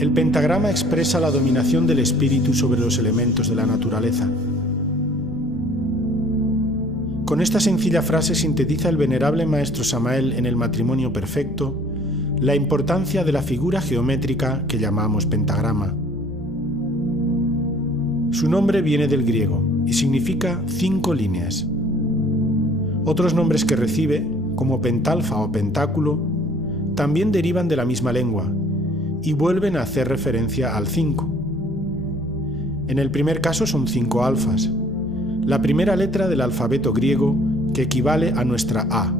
El pentagrama expresa la dominación del espíritu sobre los elementos de la naturaleza. Con esta sencilla frase sintetiza el venerable maestro Samael en el Matrimonio Perfecto la importancia de la figura geométrica que llamamos pentagrama. Su nombre viene del griego y significa 5 líneas. Otros nombres que recibe, como pentalfa o pentáculo, también derivan de la misma lengua y vuelven a hacer referencia al 5. En el primer caso son 5 alfas, la primera letra del alfabeto griego que equivale a nuestra A,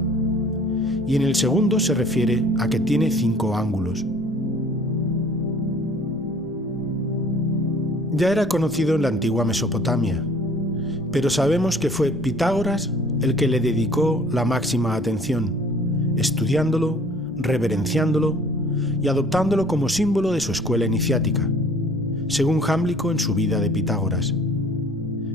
y en el segundo se refiere a que tiene 5 ángulos. Ya era conocido en la antigua Mesopotamia, pero sabemos que fue Pitágoras el que le dedicó la máxima atención, estudiándolo, reverenciándolo y adoptándolo como símbolo de su escuela iniciática, según Jámblico en su vida de Pitágoras.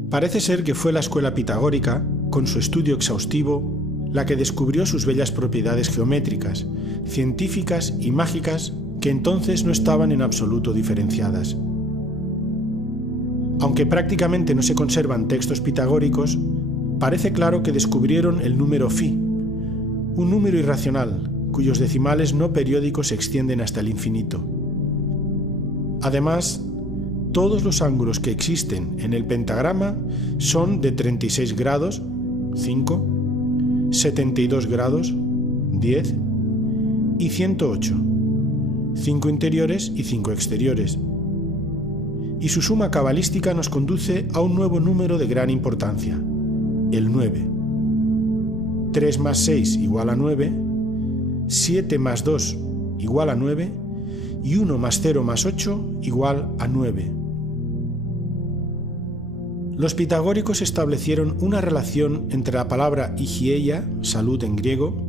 Parece ser que fue la escuela pitagórica, con su estudio exhaustivo, la que descubrió sus bellas propiedades geométricas, científicas y mágicas que entonces no estaban en absoluto diferenciadas. Aunque prácticamente no se conservan textos pitagóricos, parece claro que descubrieron el número phi, un número irracional, cuyos decimales no periódicos se extienden hasta el infinito. Además, todos los ángulos que existen en el pentagrama son de 36 grados, 5, 72 grados, 10, y 108, 5 interiores y 5 exteriores. Y su suma cabalística nos conduce a un nuevo número de gran importancia, el 9. 3 más 6 igual a 9, 7 más 2 igual a 9, y 1 más 0 más 8 igual a 9. Los pitagóricos establecieron una relación entre la palabra higieia, salud en griego,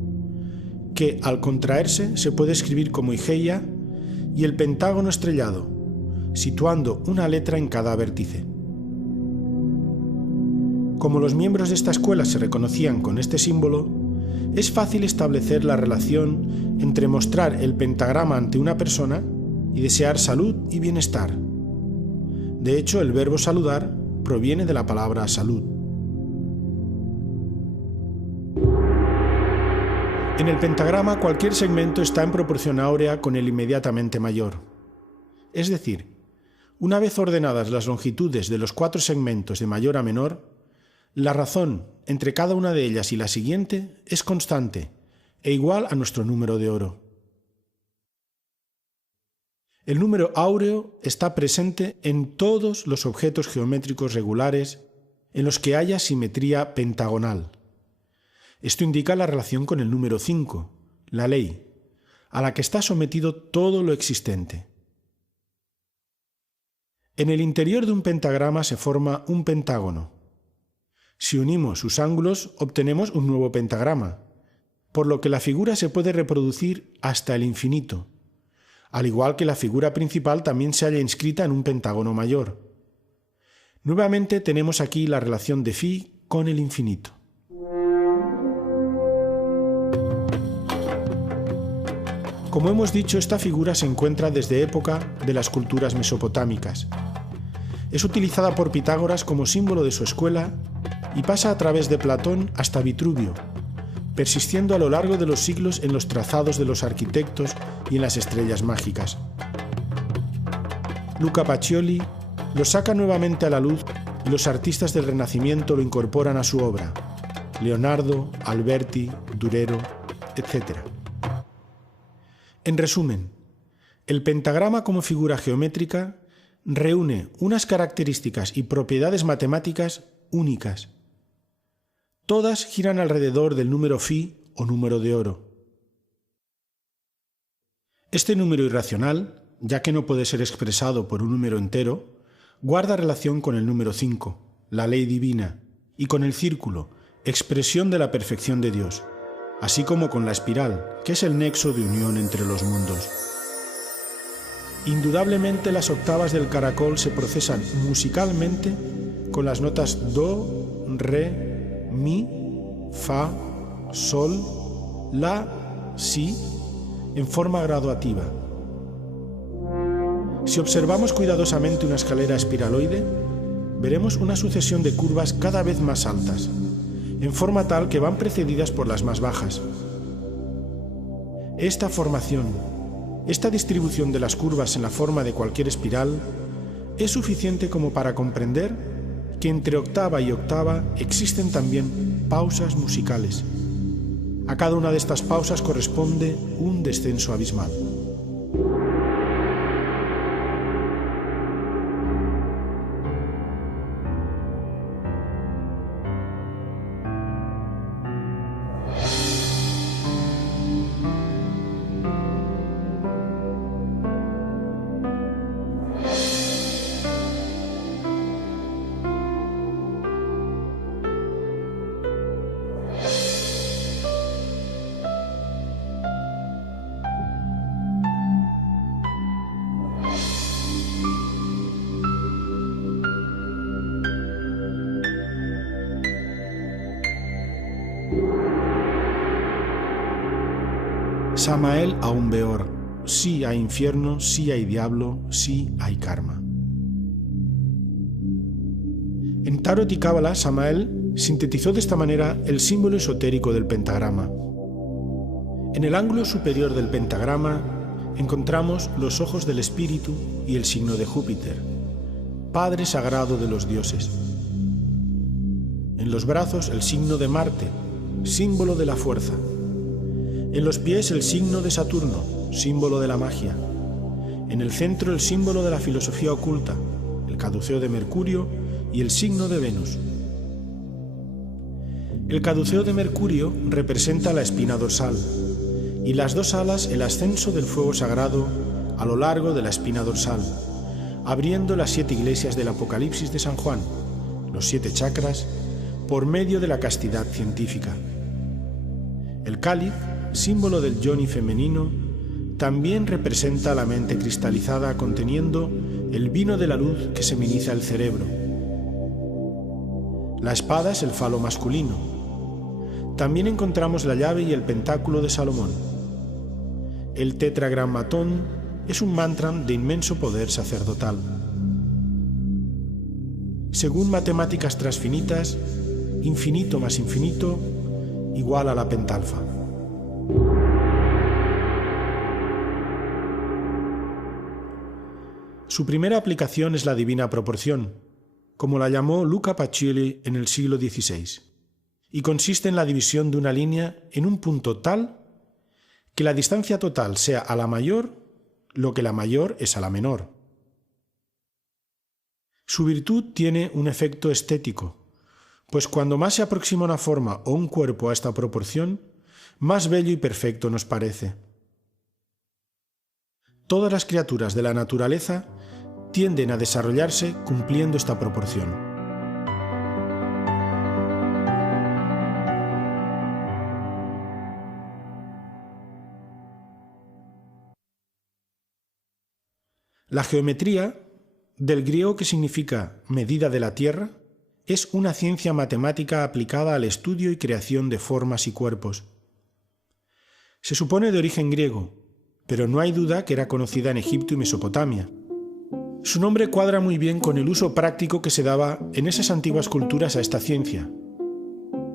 que al contraerse se puede escribir como higeia, y el pentágono estrellado, situando una letra en cada vértice. Como los miembros de esta escuela se reconocían con este símbolo, es fácil establecer la relación entre mostrar el pentagrama ante una persona y desear salud y bienestar. De hecho, el verbo saludar proviene de la palabra salud. En el pentagrama cualquier segmento está en proporción áurea con el inmediatamente mayor. Es decir, una vez ordenadas las longitudes de los 4 segmentos de mayor a menor, la razón entre cada una de ellas y la siguiente es constante e igual a nuestro número de oro. El número áureo está presente en todos los objetos geométricos regulares en los que haya simetría pentagonal. Esto indica la relación con el número 5, la ley, a la que está sometido todo lo existente. En el interior de un pentagrama se forma un pentágono. Si unimos sus ángulos, obtenemos un nuevo pentagrama, por lo que la figura se puede reproducir hasta el infinito, al igual que la figura principal también se halla inscrita en un pentágono mayor. Nuevamente tenemos aquí la relación de phi con el infinito. Como hemos dicho, esta figura se encuentra desde época de las culturas mesopotámicas. Es utilizada por Pitágoras como símbolo de su escuela y pasa a través de Platón hasta Vitruvio, persistiendo a lo largo de los siglos en los trazados de los arquitectos y en las estrellas mágicas. Luca Pacioli lo saca nuevamente a la luz y los artistas del Renacimiento lo incorporan a su obra: Leonardo, Alberti, Durero, etc. En resumen, el pentagrama como figura geométrica reúne unas características y propiedades matemáticas únicas. Todas giran alrededor del número phi o número de oro. Este número irracional, ya que no puede ser expresado por un número entero, guarda relación con el número 5, la ley divina, y con el círculo, expresión de la perfección de Dios, así como con la espiral, que es el nexo de unión entre los mundos. Indudablemente las octavas del caracol se procesan musicalmente con las notas do, re, mi, fa, sol, la, si, en forma graduativa. Si observamos cuidadosamente una escalera espiraloide, veremos una sucesión de curvas cada vez más altas, en forma tal que van precedidas por las más bajas. Esta formación, esta distribución de las curvas en la forma de cualquier espiral, es suficiente como para comprender que entre octava y octava existen también pausas musicales. A cada una de estas pausas corresponde un descenso abismal. Samael Aum Beor, sí hay infierno, sí hay diablo, sí hay karma. En Tarot y Cábala, Samael sintetizó de esta manera el símbolo esotérico del pentagrama. En el ángulo superior del pentagrama encontramos los ojos del espíritu y el signo de Júpiter, Padre sagrado de los dioses. En los brazos el signo de Marte, símbolo de la fuerza. En los pies el signo de Saturno, símbolo de la magia. En el centro el símbolo de la filosofía oculta, el caduceo de Mercurio y el signo de Venus. El caduceo de Mercurio representa la espina dorsal y las dos alas el ascenso del fuego sagrado a lo largo de la espina dorsal, abriendo las 7 iglesias del Apocalipsis de San Juan, los 7 chakras, por medio de la castidad científica. El cáliz, símbolo del yoni femenino, también representa la mente cristalizada conteniendo el vino de la luz que seminiza el cerebro. La espada es el falo masculino. También encontramos la llave y el pentáculo de Salomón. El tetragrammatón es un mantra de inmenso poder sacerdotal. Según matemáticas transfinitas, infinito más infinito igual a la pentalfa. Su primera aplicación es la divina proporción, como la llamó Luca Pacioli en el siglo XVI, y consiste en la división de una línea en un punto tal que la distancia total sea a la mayor lo que la mayor es a la menor. Su virtud tiene un efecto estético, pues cuando más se aproxima una forma o un cuerpo a esta proporción, más bello y perfecto nos parece. Todas las criaturas de la naturaleza tienden a desarrollarse cumpliendo esta proporción. La geometría, del griego que significa medida de la tierra, es una ciencia matemática aplicada al estudio y creación de formas y cuerpos. Se supone de origen griego, pero no hay duda que era conocida en Egipto y Mesopotamia. Su nombre cuadra muy bien con el uso práctico que se daba en esas antiguas culturas a esta ciencia: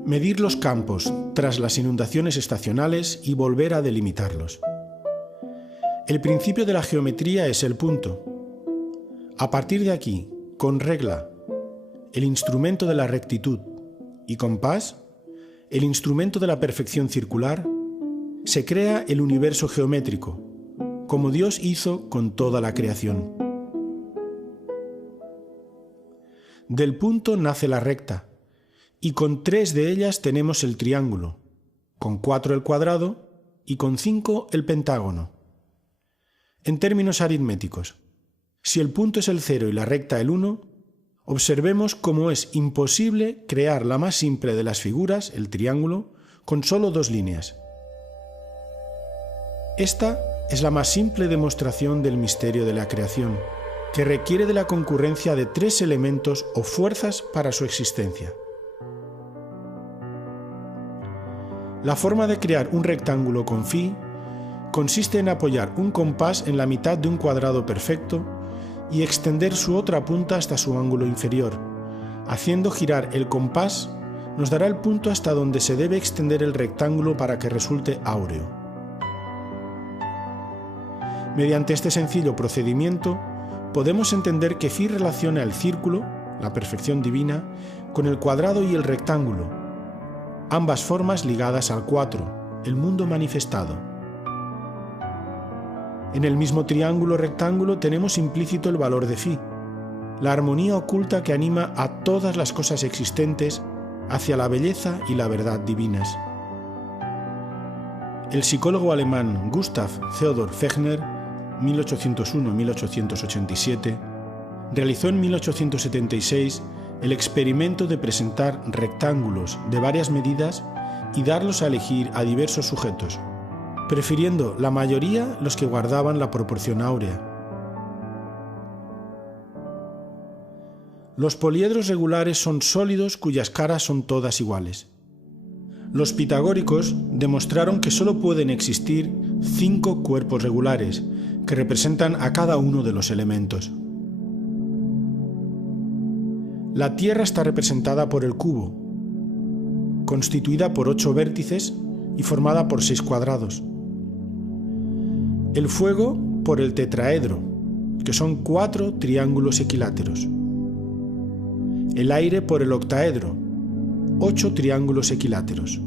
medir los campos tras las inundaciones estacionales y volver a delimitarlos. El principio de la geometría es el punto. A partir de aquí, con regla, el instrumento de la rectitud, y compás, el instrumento de la perfección circular, se crea el universo geométrico, como Dios hizo con toda la creación. Del punto nace la recta, y con 3 de ellas tenemos el triángulo, con 4 el cuadrado y con 5 el pentágono. En términos aritméticos, si el punto es el 0 y la recta el 1, observemos cómo es imposible crear la más simple de las figuras, el triángulo, con solo 2 líneas. Esta es la más simple demostración del misterio de la creación, que requiere de la concurrencia de 3 elementos o fuerzas para su existencia. La forma de crear un rectángulo con phi consiste en apoyar un compás en la mitad de un cuadrado perfecto y extender su otra punta hasta su ángulo inferior. Haciendo girar el compás, nos dará el punto hasta donde se debe extender el rectángulo para que resulte áureo. Mediante este sencillo procedimiento, podemos entender que Phi relaciona el círculo, la perfección divina, con el cuadrado y el rectángulo, ambas formas ligadas al 4, el mundo manifestado. En el mismo triángulo-rectángulo tenemos implícito el valor de Phi, la armonía oculta que anima a todas las cosas existentes hacia la belleza y la verdad divinas. El psicólogo alemán Gustav Theodor Fechner, 1801-1887, realizó en 1876 el experimento de presentar rectángulos de varias medidas y darlos a elegir a diversos sujetos, prefiriendo la mayoría los que guardaban la proporción áurea. Los poliedros regulares son sólidos cuyas caras son todas iguales. Los pitagóricos demostraron que solo pueden existir 5 cuerpos regulares, que representan a cada uno de los elementos. La Tierra está representada por el cubo, constituida por 8 vértices y formada por 6 cuadrados. El fuego por el tetraedro, que son 4 triángulos equiláteros. El aire por el octaedro, 8 triángulos equiláteros.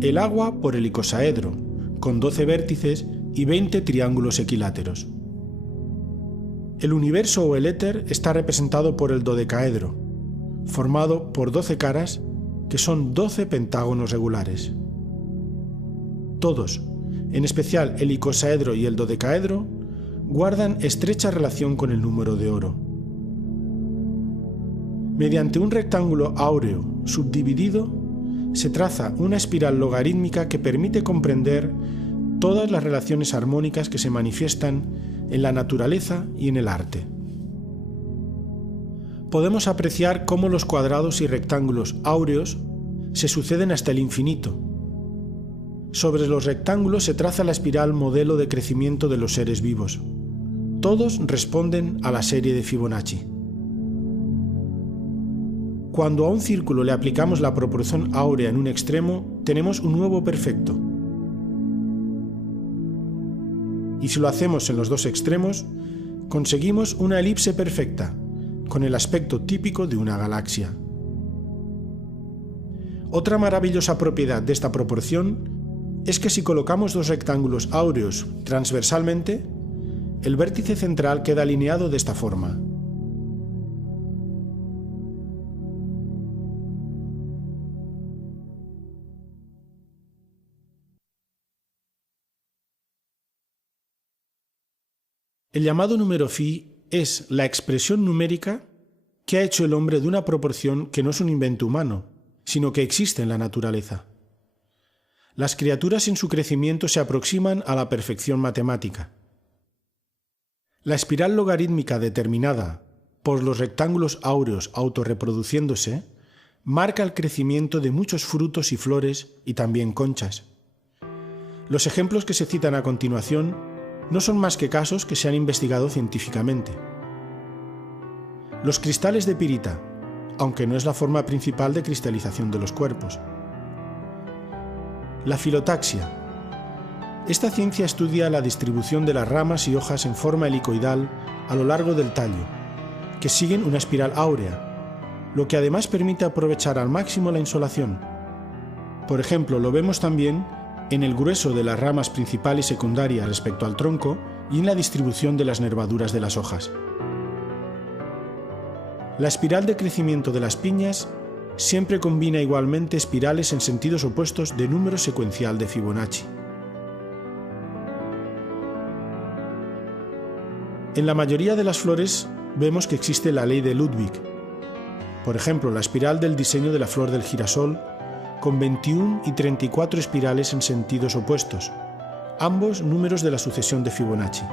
El agua por el icosaedro, con 12 vértices y 20 triángulos equiláteros. El universo o el éter está representado por el dodecaedro, formado por 12 caras, que son 12 pentágonos regulares. Todos, en especial el icosaedro y el dodecaedro, guardan estrecha relación con el número de oro. Mediante un rectángulo áureo subdividido, se traza una espiral logarítmica que permite comprender todas las relaciones armónicas que se manifiestan en la naturaleza y en el arte. Podemos apreciar cómo los cuadrados y rectángulos áureos se suceden hasta el infinito. Sobre los rectángulos se traza la espiral modelo de crecimiento de los seres vivos. Todos responden a la serie de Fibonacci. Cuando a un círculo le aplicamos la proporción áurea en un extremo, tenemos un nuevo perfecto. Y si lo hacemos en los dos extremos, conseguimos una elipse perfecta, con el aspecto típico de una galaxia. Otra maravillosa propiedad de esta proporción es que si colocamos 2 rectángulos áureos transversalmente, el vértice central queda alineado de esta forma. El llamado número Phi es la expresión numérica que ha hecho el hombre de una proporción que no es un invento humano, sino que existe en la naturaleza. Las criaturas en su crecimiento se aproximan a la perfección matemática. La espiral logarítmica determinada por los rectángulos áureos autorreproduciéndose marca el crecimiento de muchos frutos y flores y también conchas. Los ejemplos que se citan a continuación no son más que casos que se han investigado científicamente. Los cristales de pirita, aunque no es la forma principal de cristalización de los cuerpos. La filotaxia. Esta ciencia estudia la distribución de las ramas y hojas en forma helicoidal a lo largo del tallo, que siguen una espiral áurea, lo que además permite aprovechar al máximo la insolación. Por ejemplo, lo vemos también en el grueso de las ramas principal y secundaria respecto al tronco y en la distribución de las nervaduras de las hojas. La espiral de crecimiento de las piñas siempre combina igualmente espirales en sentidos opuestos de número secuencial de Fibonacci. En la mayoría de las flores vemos que existe la ley de Ludwig. Por ejemplo, la espiral del diseño de la flor del girasol, con 21 y 34 espirales en sentidos opuestos, ambos números de la sucesión de Fibonacci.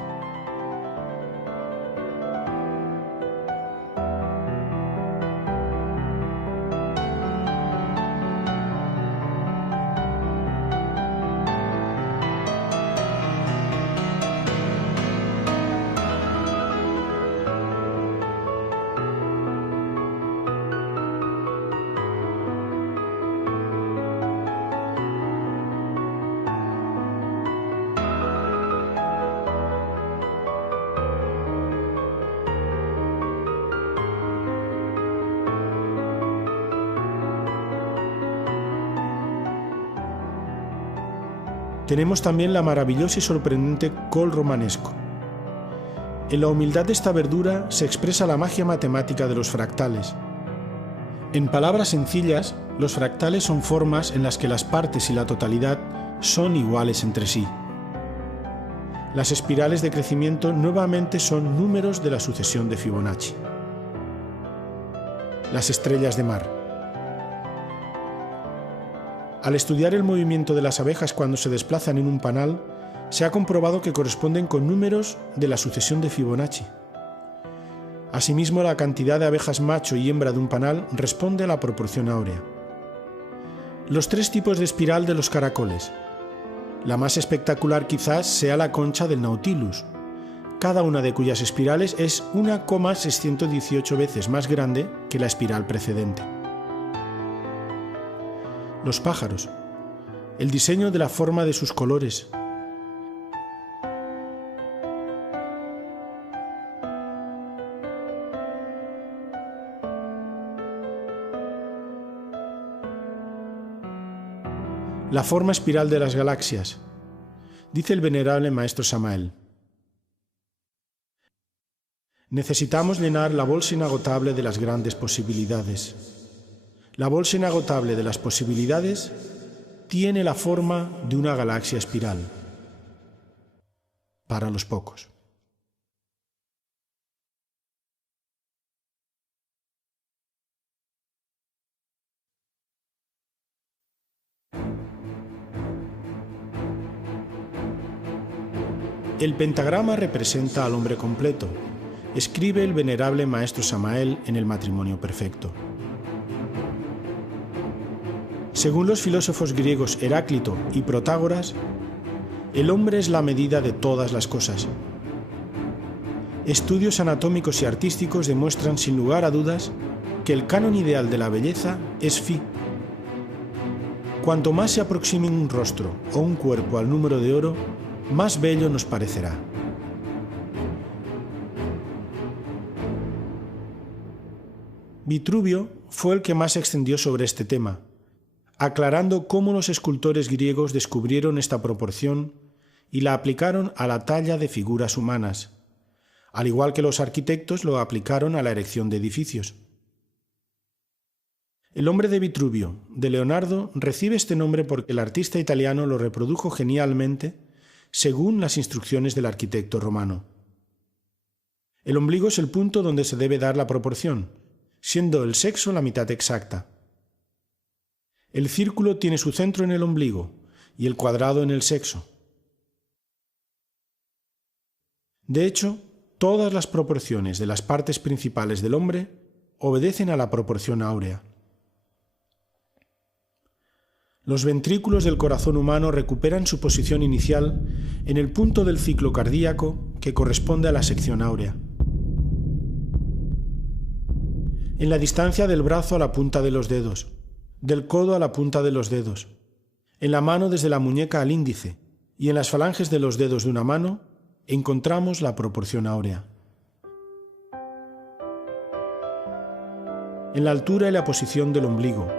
Tenemos también la maravillosa y sorprendente col romanesco. En la humildad de esta verdura se expresa la magia matemática de los fractales. En palabras sencillas, los fractales son formas en las que las partes y la totalidad son iguales entre sí. Las espirales de crecimiento nuevamente son números de la sucesión de Fibonacci. Las estrellas de mar. Al estudiar el movimiento de las abejas cuando se desplazan en un panal, se ha comprobado que corresponden con números de la sucesión de Fibonacci. Asimismo, la cantidad de abejas macho y hembra de un panal responde a la proporción áurea. Los tres tipos de espiral de los caracoles. La más espectacular quizás sea la concha del Nautilus, cada una de cuyas espirales es 1,618 veces más grande que la espiral precedente. Los pájaros. El diseño de la forma de sus colores. La forma espiral de las galaxias. Dice el venerable maestro Samael: necesitamos llenar la bolsa inagotable de las grandes posibilidades. La bolsa inagotable de las posibilidades tiene la forma de una galaxia espiral. Para los pocos. El pentagrama representa al hombre completo, escribe el venerable maestro Samael en el Matrimonio Perfecto. Según los filósofos griegos Heráclito y Protágoras, el hombre es la medida de todas las cosas. Estudios anatómicos y artísticos demuestran sin lugar a dudas que el canon ideal de la belleza es Φ. Cuanto más se aproxime un rostro o un cuerpo al número de oro, más bello nos parecerá. Vitruvio fue el que más se extendió sobre este tema, aclarando cómo los escultores griegos descubrieron esta proporción y la aplicaron a la talla de figuras humanas, al igual que los arquitectos lo aplicaron a la erección de edificios. El hombre de Vitruvio, de Leonardo, recibe este nombre porque el artista italiano lo reprodujo genialmente según las instrucciones del arquitecto romano. El ombligo es el punto donde se debe dar la proporción, siendo el sexo la mitad exacta. El círculo tiene su centro en el ombligo y el cuadrado en el sexo. De hecho, todas las proporciones de las partes principales del hombre obedecen a la proporción áurea. Los ventrículos del corazón humano recuperan su posición inicial en el punto del ciclo cardíaco que corresponde a la sección áurea. En la distancia del brazo a la punta de los dedos, del codo a la punta de los dedos, en la mano desde la muñeca al índice y en las falanges de los dedos de una mano encontramos la proporción áurea. En la altura y la posición del ombligo,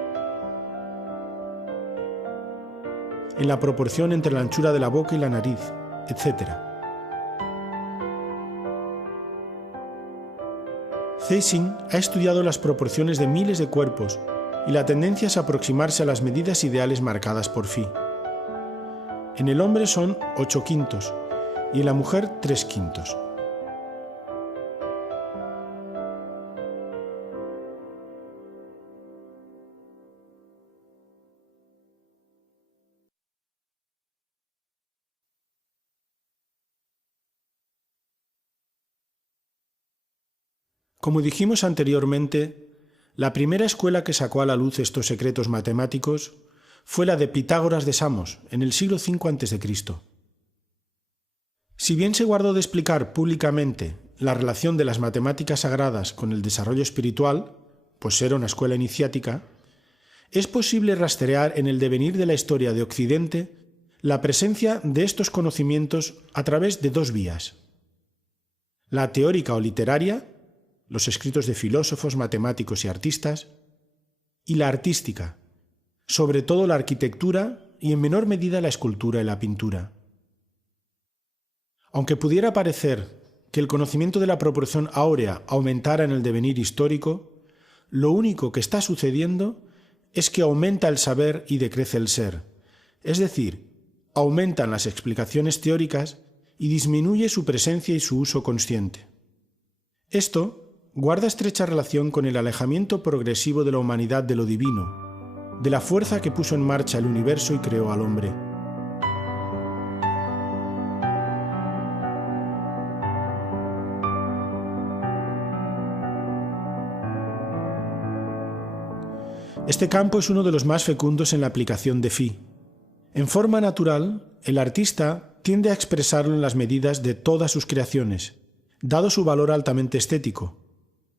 en la proporción entre la anchura de la boca y la nariz, etc. Zeising ha estudiado las proporciones de miles de cuerpos y la tendencia es aproximarse a las medidas ideales marcadas por Phi. En el hombre son 8/5 y en la mujer 3/5. Como dijimos anteriormente, la primera escuela que sacó a la luz estos secretos matemáticos fue la de Pitágoras de Samos, en el siglo V a.C. Si bien se guardó de explicar públicamente la relación de las matemáticas sagradas con el desarrollo espiritual, pues era una escuela iniciática, es posible rastrear en el devenir de la historia de Occidente la presencia de estos conocimientos a través de dos vías: la teórica o literaria, los escritos de filósofos, matemáticos y artistas, y la artística, sobre todo la arquitectura, y en menor medida la escultura y la pintura. Aunque pudiera parecer que el conocimiento de la proporción áurea aumentara en el devenir histórico, lo único que está sucediendo es que aumenta el saber y decrece el ser, es decir, aumentan las explicaciones teóricas y disminuye su presencia y su uso consciente. Esto guarda estrecha relación con el alejamiento progresivo de la humanidad de lo divino, de la fuerza que puso en marcha el universo y creó al hombre. Este campo es uno de los más fecundos en la aplicación de Phi. En forma natural, el artista tiende a expresarlo en las medidas de todas sus creaciones, dado su valor altamente estético.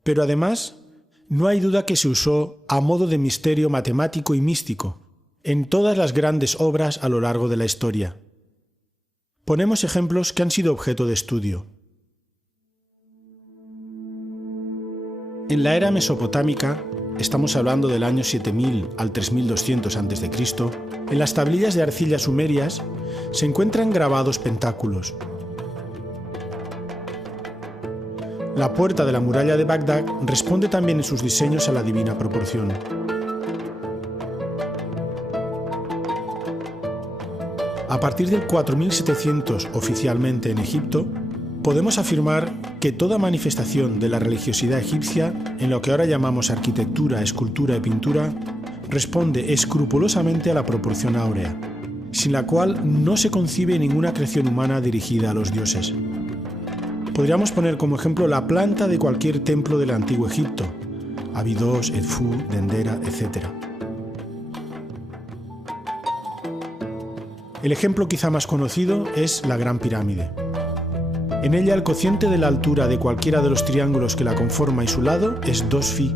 Pero además, no hay duda que se usó a modo de misterio matemático y místico en todas las grandes obras a lo largo de la historia. Ponemos ejemplos que han sido objeto de estudio. En la era mesopotámica, estamos hablando del año 7000 al 3200 a.C., en las tablillas de arcilla sumerias se encuentran grabados pentáculos. La puerta de la muralla de Bagdad responde también en sus diseños a la divina proporción. A partir del 4700 oficialmente en Egipto, podemos afirmar que toda manifestación de la religiosidad egipcia, en lo que ahora llamamos arquitectura, escultura y pintura, responde escrupulosamente a la proporción áurea, sin la cual no se concibe ninguna creación humana dirigida a los dioses. Podríamos poner como ejemplo la planta de cualquier templo del antiguo Egipto, Abidos, Edfu, Dendera, etc. El ejemplo quizá más conocido es la Gran Pirámide. En ella el cociente de la altura de cualquiera de los triángulos que la conforma y su lado es 2 phi.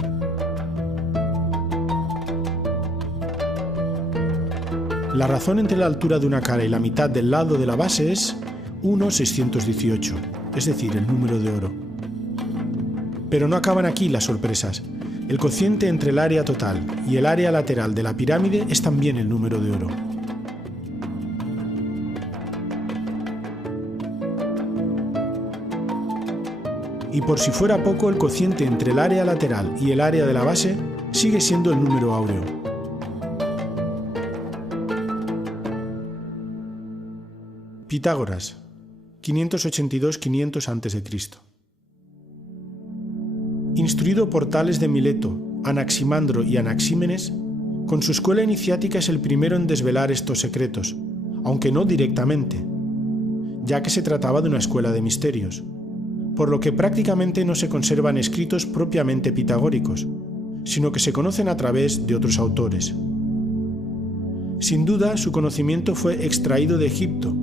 La razón entre la altura de una cara y la mitad del lado de la base es 1,618, es decir, el número de oro. Pero no acaban aquí las sorpresas. El cociente entre el área total y el área lateral de la pirámide es también el número de oro. Y por si fuera poco, el cociente entre el área lateral y el área de la base sigue siendo el número áureo. Pitágoras, 582-500 a.C. Instruido por Tales de Mileto, Anaximandro y Anaxímenes, con su escuela iniciática es el primero en desvelar estos secretos, aunque no directamente, ya que se trataba de una escuela de misterios, por lo que prácticamente no se conservan escritos propiamente pitagóricos, sino que se conocen a través de otros autores. Sin duda, su conocimiento fue extraído de Egipto,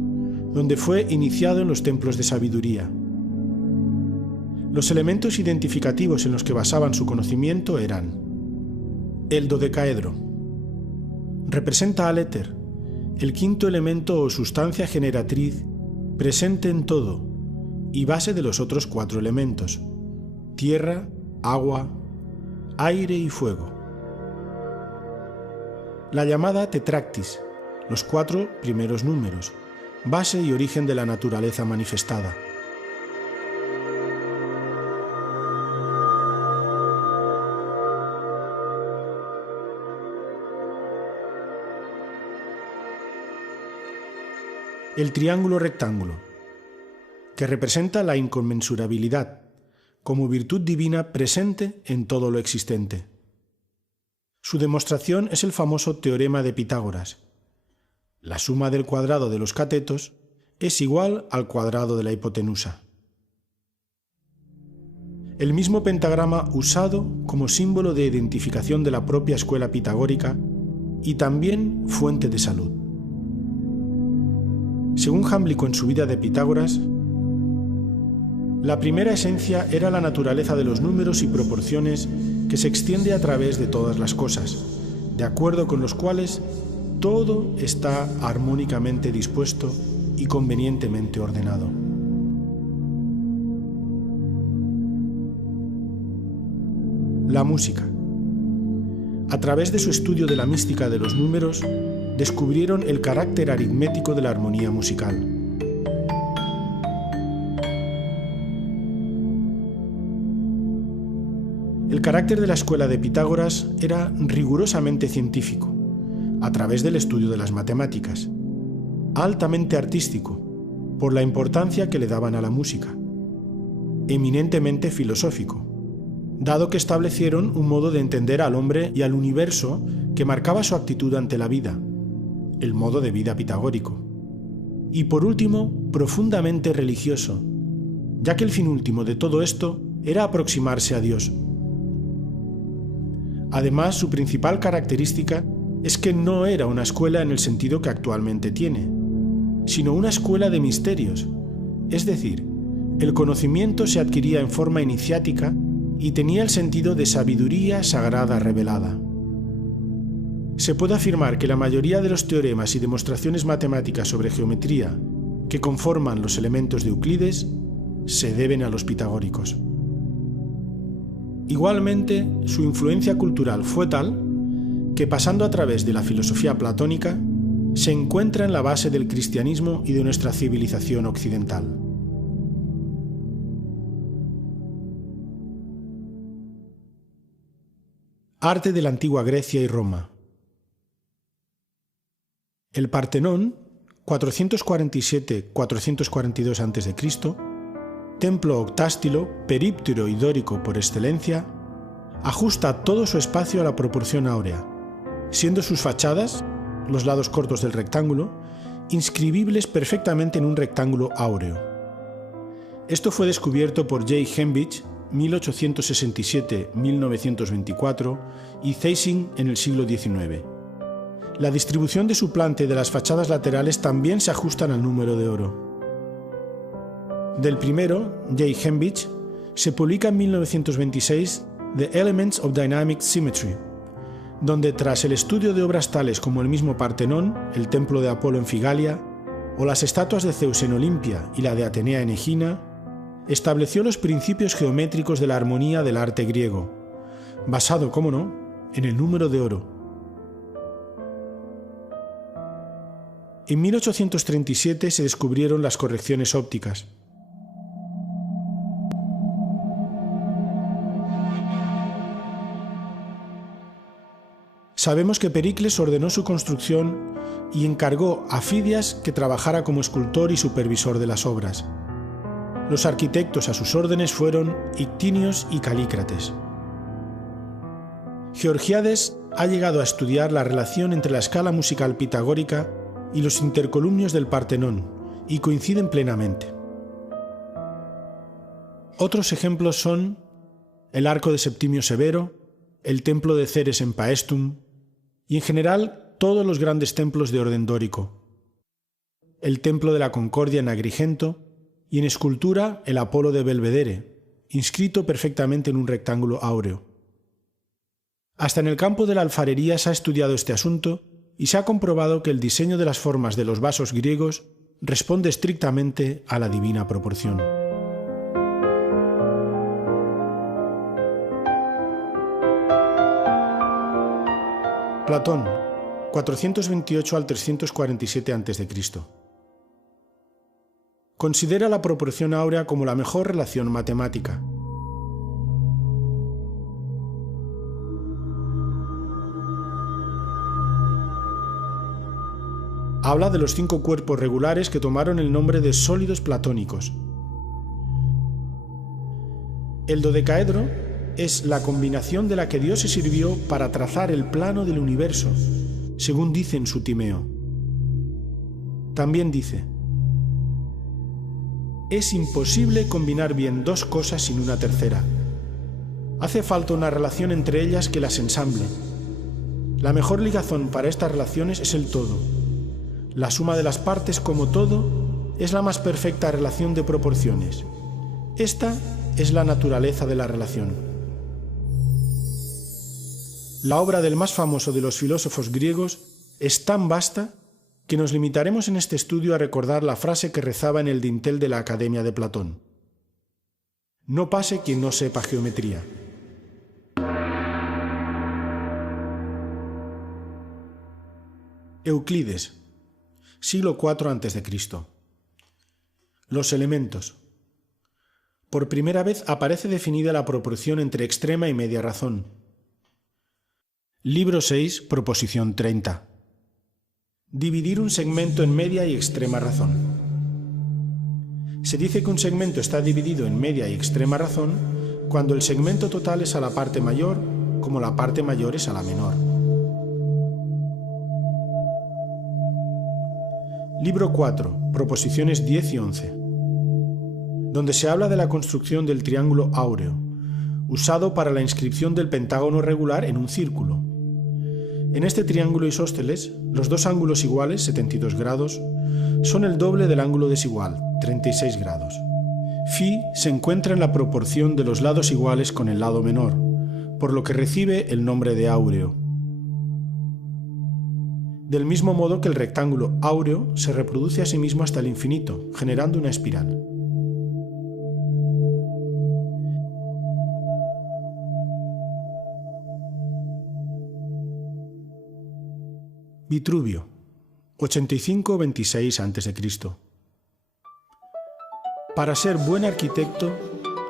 donde fue iniciado en los templos de sabiduría. Los elementos identificativos en los que basaban su conocimiento eran: el dodecaedro. Representa al éter, el quinto elemento o sustancia generatriz presente en todo y base de los otros 4 elementos: tierra, agua, aire y fuego. La llamada tetractis, los 4 primeros números, base y origen de la naturaleza manifestada. El triángulo rectángulo, que representa la inconmensurabilidad, como virtud divina presente en todo lo existente. Su demostración es el famoso teorema de Pitágoras. La suma del cuadrado de los catetos es igual al cuadrado de la hipotenusa. El mismo pentagrama usado como símbolo de identificación de la propia escuela pitagórica y también fuente de salud. Según Jámblico en su vida de Pitágoras, la primera esencia era la naturaleza de los números y proporciones que se extiende a través de todas las cosas, de acuerdo con los cuales todo está armónicamente dispuesto y convenientemente ordenado. La música. A través de su estudio de la mística de los números, descubrieron el carácter aritmético de la armonía musical. El carácter de la escuela de Pitágoras era rigurosamente científico, a través del estudio de las matemáticas, altamente artístico, por la importancia que le daban a la música, eminentemente filosófico, dado que establecieron un modo de entender al hombre y al universo que marcaba su actitud ante la vida, el modo de vida pitagórico. Y por último, profundamente religioso, ya que el fin último de todo esto era aproximarse a Dios. Además, su principal característica es que no era una escuela en el sentido que actualmente tiene, sino una escuela de misterios, es decir, el conocimiento se adquiría en forma iniciática y tenía el sentido de sabiduría sagrada revelada. Se puede afirmar que la mayoría de los teoremas y demostraciones matemáticas sobre geometría que conforman los elementos de Euclides se deben a los pitagóricos. Igualmente, su influencia cultural fue tal que, pasando a través de la filosofía platónica, se encuentra en la base del cristianismo y de nuestra civilización occidental. Arte de la antigua Grecia y Roma. El Partenón, 447-442 a.C., templo octástilo, períptero y dórico por excelencia, ajusta todo su espacio a la proporción áurea, siendo sus fachadas, los lados cortos del rectángulo, inscribibles perfectamente en un rectángulo áureo. Esto fue descubierto por J. Hembich, 1867-1924, y Zeising en el siglo XIX. La distribución de su planta y de las fachadas laterales también se ajustan al número de oro. Del primero, J. Hembich, se publica en 1926 The Elements of Dynamic Symmetry, donde tras el estudio de obras tales como el mismo Partenón, el templo de Apolo en Figalia, o las estatuas de Zeus en Olimpia y la de Atenea en Egina, estableció los principios geométricos de la armonía del arte griego, basado, cómo no, en el número de oro. En 1837 se descubrieron las correcciones ópticas. Sabemos que Pericles ordenó su construcción y encargó a Fidias que trabajara como escultor y supervisor de las obras. Los arquitectos a sus órdenes fueron Ictinios y Calícrates. Georgiades ha llegado a estudiar la relación entre la escala musical pitagórica y los intercolumnios del Partenón, y coinciden plenamente. Otros ejemplos son el arco de Septimio Severo, el templo de Ceres en Paestum, y en general todos los grandes templos de orden dórico. El templo de la Concordia en Agrigento, y en escultura el Apolo de Belvedere, inscrito perfectamente en un rectángulo áureo. Hasta en el campo de la alfarería se ha estudiado este asunto y se ha comprobado que el diseño de las formas de los vasos griegos responde estrictamente a la divina proporción. Platón, 428 al 347 a.C. Considera la proporción áurea como la mejor relación matemática. Habla de los 5 cuerpos regulares que tomaron el nombre de sólidos platónicos. El dodecaedro es la combinación de la que Dios se sirvió para trazar el plano del universo, según dice en su Timeo. También dice: es imposible combinar bien 2 cosas sin una tercera. Hace falta una relación entre ellas que las ensamble. La mejor ligazón para estas relaciones es el todo. La suma de las partes como todo es la más perfecta relación de proporciones. Esta es la naturaleza de la relación. La obra del más famoso de los filósofos griegos es tan vasta que nos limitaremos en este estudio a recordar la frase que rezaba en el dintel de la Academia de Platón: no pase quien no sepa geometría. Euclides, siglo IV a.C. Los elementos. Por primera vez aparece definida la proporción entre extrema y media razón. Libro 6, proposición 30. Dividir un segmento en media y extrema razón. Se dice que un segmento está dividido en media y extrema razón cuando el segmento total es a la parte mayor como la parte mayor es a la menor. Libro 4, proposiciones 10 y 11, donde se habla de la construcción del triángulo áureo, usado para la inscripción del pentágono regular en un círculo. En este triángulo isósceles, los dos ángulos iguales, 72 grados, son el doble del ángulo desigual, 36 grados. Φ se encuentra en la proporción de los lados iguales con el lado menor, por lo que recibe el nombre de áureo. Del mismo modo que el rectángulo áureo se reproduce a sí mismo hasta el infinito, generando una espiral. Vitruvio, 85-26 a.C. Para ser buen arquitecto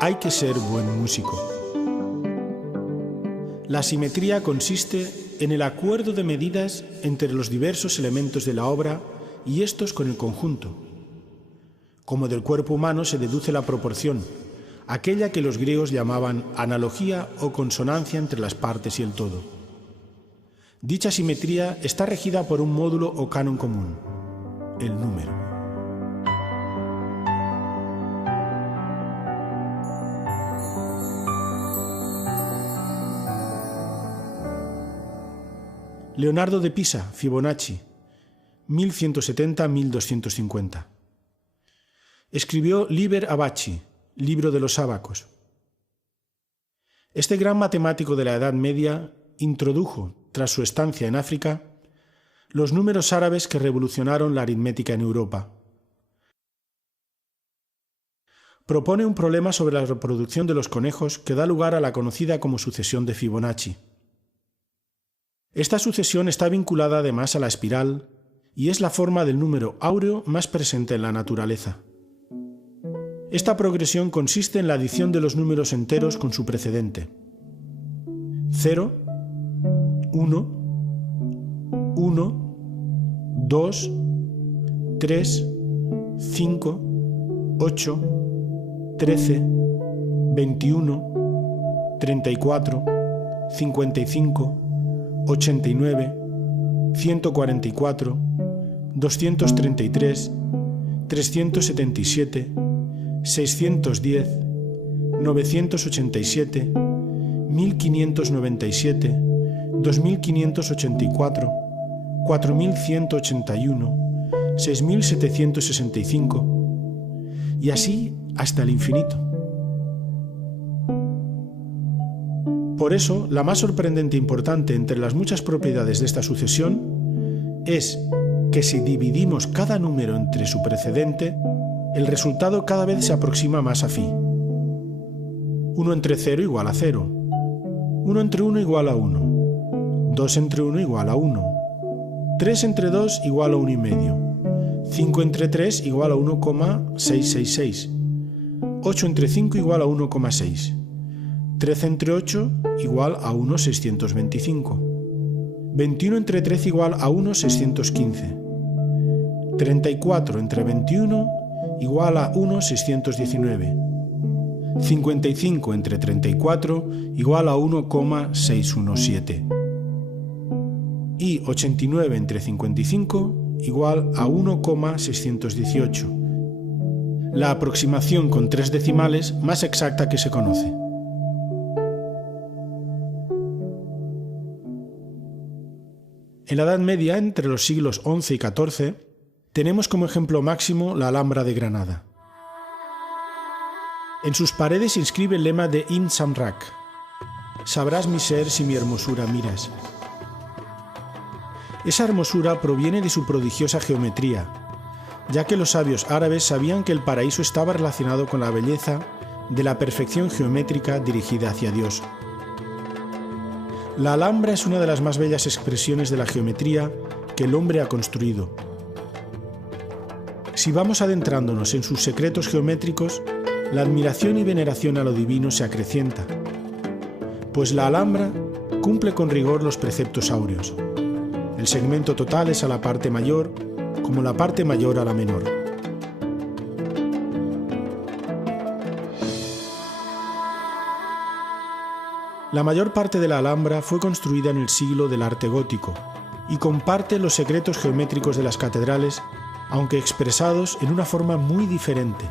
hay que ser buen músico. La simetría consiste en el acuerdo de medidas entre los diversos elementos de la obra y estos con el conjunto. Como del cuerpo humano se deduce la proporción, aquella que los griegos llamaban analogía o consonancia entre las partes y el todo. Dicha simetría está regida por un módulo o canon común, el número. Leonardo de Pisa, Fibonacci, 1170-1250. Escribió Liber Abaci, libro de los ábacos. Este gran matemático de la Edad Media introdujo, tras su estancia en África, los números árabes que revolucionaron la aritmética en Europa. Propone un problema sobre la reproducción de los conejos que da lugar a la conocida como sucesión de Fibonacci. Esta sucesión está vinculada además a la espiral y es la forma del número áureo más presente en la naturaleza. Esta progresión consiste en la adición de los números enteros con su precedente. 0, 1, 1, 2, 3, 5, 8, 13, 21, 34, 55, 89, 144, 233, 377, 610, 987, 1597, 2584, 4181, 6765 y así hasta el infinito. Por eso, la más sorprendente e importante entre las muchas propiedades de esta sucesión es que si dividimos cada número entre su precedente, el resultado cada vez se aproxima más a φ. 1 entre 0 igual a 0, 1 entre 1 igual a 1, 2 entre 1 igual a 1, 3 entre 2 igual a 1,5, 5 entre 3 igual a 1,666, 8 entre 5 igual a 1,6, 13 entre 8 igual a 1,625, 21 entre 13 igual a 1,615, 34 entre 21 igual a 1,619, 55 entre 34 igual a 1,617 y 89 entre 55 igual a 1,618, la aproximación con 3 decimales más exacta que se conoce. En la Edad Media, entre los siglos XI y XIV, tenemos como ejemplo máximo la Alhambra de Granada. En sus paredes se inscribe el lema de Ibn Samrak: «Sabrás mi ser si mi hermosura miras». Esa hermosura proviene de su prodigiosa geometría, ya que los sabios árabes sabían que el paraíso estaba relacionado con la belleza de la perfección geométrica dirigida hacia Dios. La Alhambra es una de las más bellas expresiones de la geometría que el hombre ha construido. Si vamos adentrándonos en sus secretos geométricos, la admiración y veneración a lo divino se acrecienta, pues la Alhambra cumple con rigor los preceptos áureos. El segmento total es a la parte mayor, como la parte mayor a la menor. La mayor parte de la Alhambra fue construida en el siglo del arte gótico y comparte los secretos geométricos de las catedrales, aunque expresados en una forma muy diferente.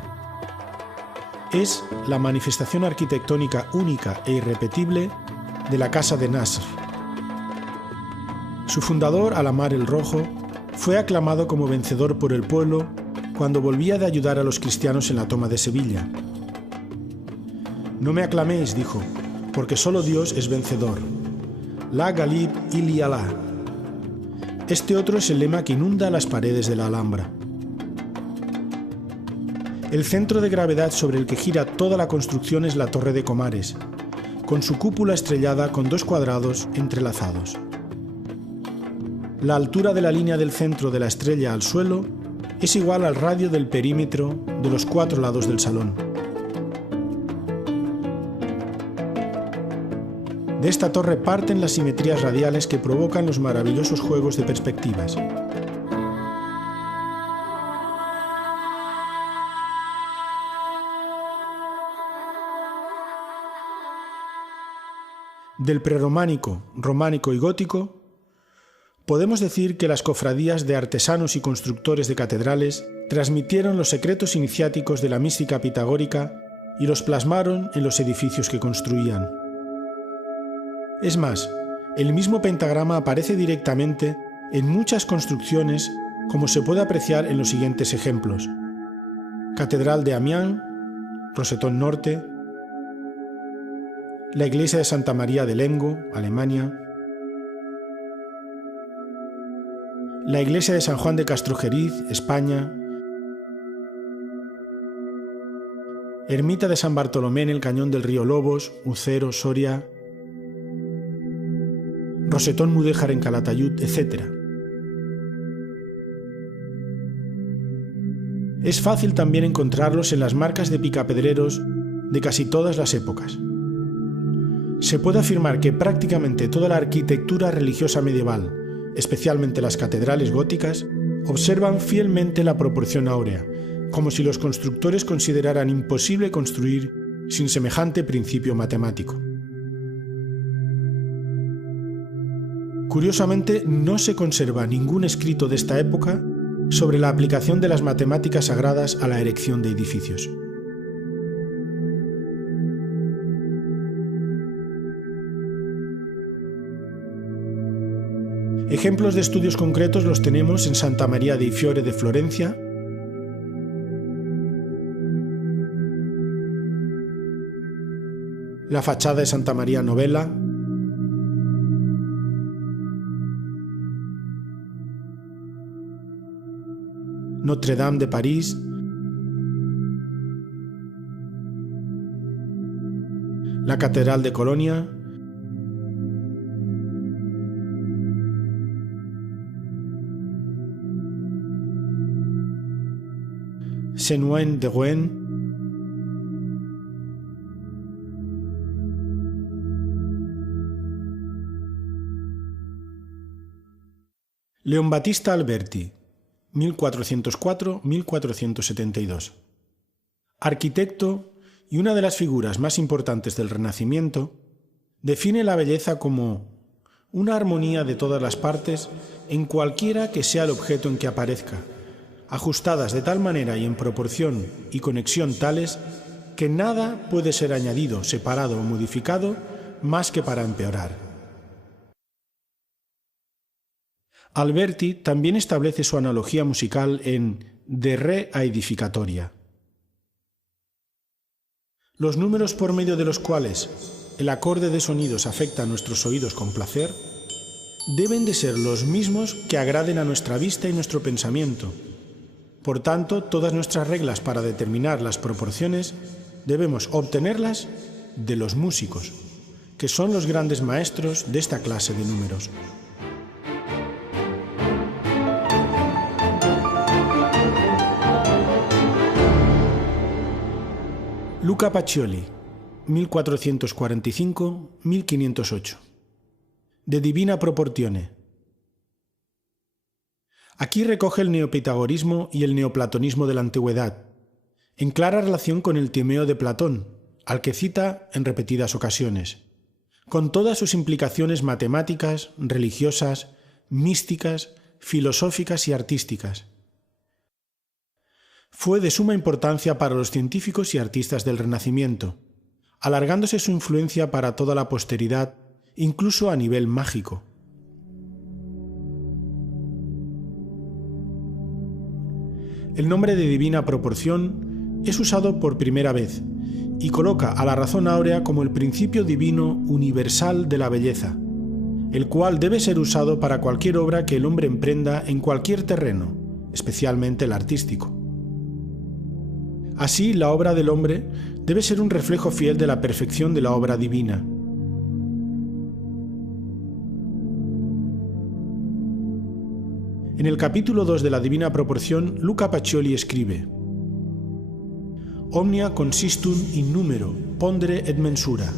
Es la manifestación arquitectónica única e irrepetible de la Casa de Nasr. Su fundador, Al-Ahmar el Rojo, fue aclamado como vencedor por el pueblo cuando volvía de ayudar a los cristianos en la toma de Sevilla. «No me aclaméis», dijo, «porque solo Dios es vencedor. La Ghalib ili Allah». Este otro es el lema que inunda las paredes de la Alhambra. El centro de gravedad sobre el que gira toda la construcción es la Torre de Comares, con su cúpula estrellada con dos cuadrados entrelazados. La altura de la línea del centro de la estrella al suelo es igual al radio del perímetro de los 4 lados del salón. De esta torre parten las simetrías radiales que provocan los maravillosos juegos de perspectivas. Del prerrománico, románico y gótico, podemos decir que las cofradías de artesanos y constructores de catedrales transmitieron los secretos iniciáticos de la mística pitagórica y los plasmaron en los edificios que construían. Es más, el mismo pentagrama aparece directamente en muchas construcciones, como se puede apreciar en los siguientes ejemplos: Catedral de Amiens, Rosetón Norte, la iglesia de Santa María de Lemgo, Alemania, la iglesia de San Juan de Castrojeriz, España, ermita de San Bartolomé en el cañón del río Lobos, Ucero, Soria, Rosetón Mudéjar en Calatayud, etc. Es fácil también encontrarlos en las marcas de picapedreros de casi todas las épocas. Se puede afirmar que prácticamente toda la arquitectura religiosa medieval, especialmente las catedrales góticas, observan fielmente la proporción áurea, como si los constructores consideraran imposible construir sin semejante principio matemático. Curiosamente, no se conserva ningún escrito de esta época sobre la aplicación de las matemáticas sagradas a la erección de edificios. Ejemplos de estudios concretos los tenemos en Santa María dei Fiori de Florencia, la fachada de Santa María Novella, Notre Dame de París, la Catedral de Colonia, Saint-Ouen de Rouen, Leon Battista Alberti, 1404-1472. Arquitecto y una de las figuras más importantes del Renacimiento, define la belleza como una armonía de todas las partes en cualquiera que sea el objeto en que aparezca, ajustadas de tal manera y en proporción y conexión tales que nada puede ser añadido, separado o modificado más que para empeorar. Alberti también establece su analogía musical en De Re a Edificatoria. Los números por medio de los cuales el acorde de sonidos afecta a nuestros oídos con placer deben de ser los mismos que agraden a nuestra vista y nuestro pensamiento. Por tanto, todas nuestras reglas para determinar las proporciones debemos obtenerlas de los músicos, que son los grandes maestros de esta clase de números. Luca Pacioli, 1445-1508. De Divina Proportione. Aquí recoge el neopitagorismo y el neoplatonismo de la antigüedad, en clara relación con el Timeo de Platón, al que cita en repetidas ocasiones, con todas sus implicaciones matemáticas, religiosas, místicas, filosóficas y artísticas. Fue de suma importancia para los científicos y artistas del Renacimiento, alargándose su influencia para toda la posteridad, incluso a nivel mágico. El nombre de Divina Proporción es usado por primera vez y coloca a la razón áurea como el principio divino universal de la belleza, el cual debe ser usado para cualquier obra que el hombre emprenda en cualquier terreno, especialmente el artístico. Así, la obra del hombre debe ser un reflejo fiel de la perfección de la obra divina. En el capítulo 2 de la Divina Proporción, Luca Pacioli escribe: Omnia consistum in numero, pondere et mensura.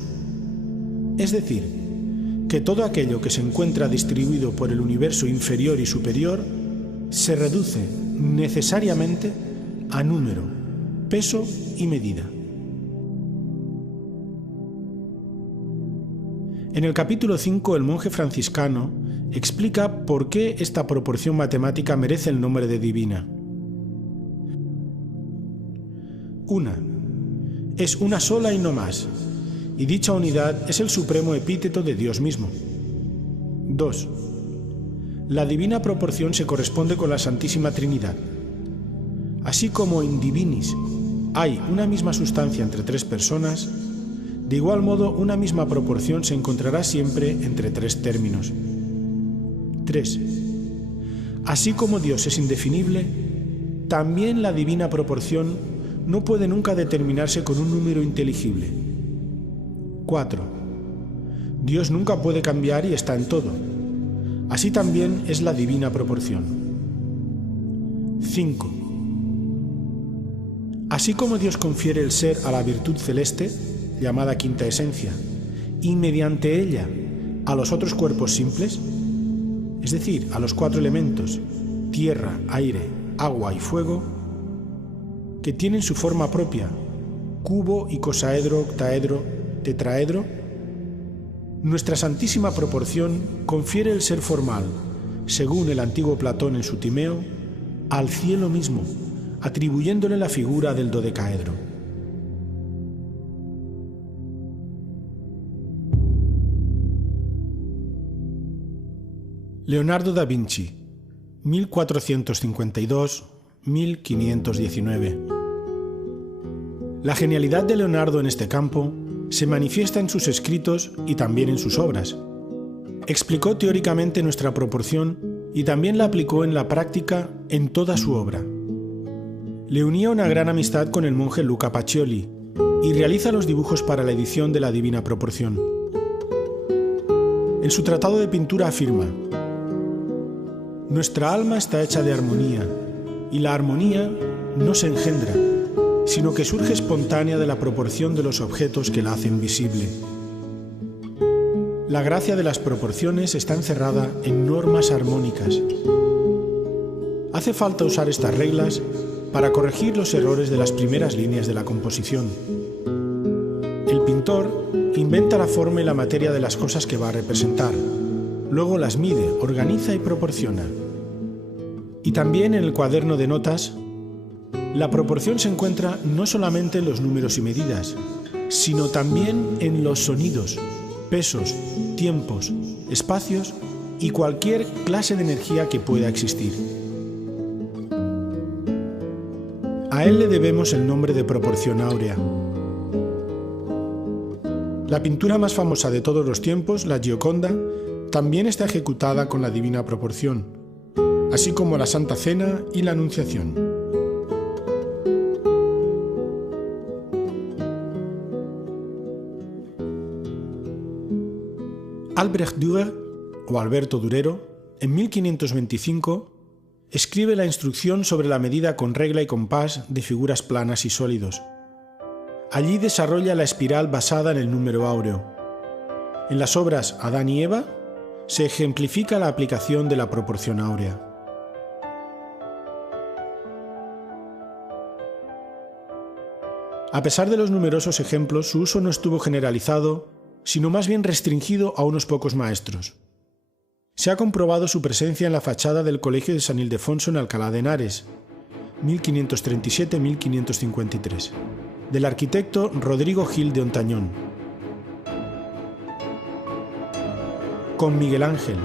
Es decir, que todo aquello que se encuentra distribuido por el universo inferior y superior se reduce necesariamente a número, peso y medida. En el capítulo 5, el monje franciscano explica por qué esta proporción matemática merece el nombre de divina. 1. Es una sola y no más, y dicha unidad es el supremo epíteto de Dios mismo. 2. La divina proporción se corresponde con la Santísima Trinidad. Así como en divinis hay una misma sustancia entre tres personas, de igual modo una misma proporción se encontrará siempre entre tres términos. 3. Así como Dios es indefinible, también la divina proporción no puede nunca determinarse con un número inteligible. 4. Dios nunca puede cambiar y está en todo. Así también es la divina proporción. 5. Así como Dios confiere el ser a la virtud celeste, llamada quinta esencia, y mediante ella a los otros cuerpos simples, es decir, a los cuatro elementos, tierra, aire, agua y fuego, que tienen su forma propia, cubo, icosaedro, octaedro, tetraedro, nuestra Santísima Proporción confiere el ser formal, según el antiguo Platón en su Timeo, al cielo mismo, atribuyéndole la figura del dodecaedro. Leonardo da Vinci, 1452-1519. La genialidad de Leonardo en este campo se manifiesta en sus escritos y también en sus obras. Explicó teóricamente nuestra proporción y también la aplicó en la práctica en toda su obra. Le unía una gran amistad con el monje Luca Pacioli y realiza los dibujos para la edición de la Divina Proporción. En su tratado de pintura afirma: nuestra alma está hecha de armonía, y la armonía no se engendra, sino que surge espontánea de la proporción de los objetos que la hacen visible. La gracia de las proporciones está encerrada en normas armónicas. Hace falta usar estas reglas para corregir los errores de las primeras líneas de la composición. El pintor inventa la forma y la materia de las cosas que va a representar. Luego las mide, organiza y proporciona. Y también en el cuaderno de notas, la proporción se encuentra no solamente en los números y medidas, sino también en los sonidos, pesos, tiempos, espacios y cualquier clase de energía que pueda existir. A él le debemos el nombre de proporción áurea. La pintura más famosa de todos los tiempos, la Gioconda, también está ejecutada con la Divina Proporción, así como la Santa Cena y la Anunciación. Albrecht Dürer, o Alberto Durero, en 1525, escribe la instrucción sobre la medida con regla y compás de figuras planas y sólidos. Allí desarrolla la espiral basada en el número áureo. En las obras Adán y Eva se ejemplifica la aplicación de la proporción áurea. A pesar de los numerosos ejemplos, su uso no estuvo generalizado, sino más bien restringido a unos pocos maestros. Se ha comprobado su presencia en la fachada del Colegio de San Ildefonso en Alcalá de Henares, 1537-1553, del arquitecto Rodrigo Gil de Ontañón. Con Miguel Ángel,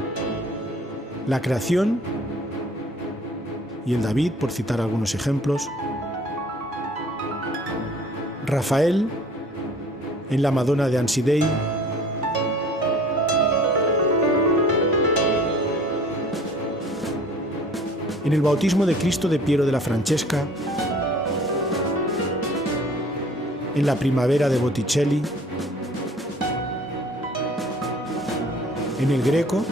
la Creación y el David, por citar algunos ejemplos. Rafael, en la Madonna de Ansi Dei. En el Bautismo de Cristo de Piero de la Francesca. En la Primavera de Botticelli. En el Greco,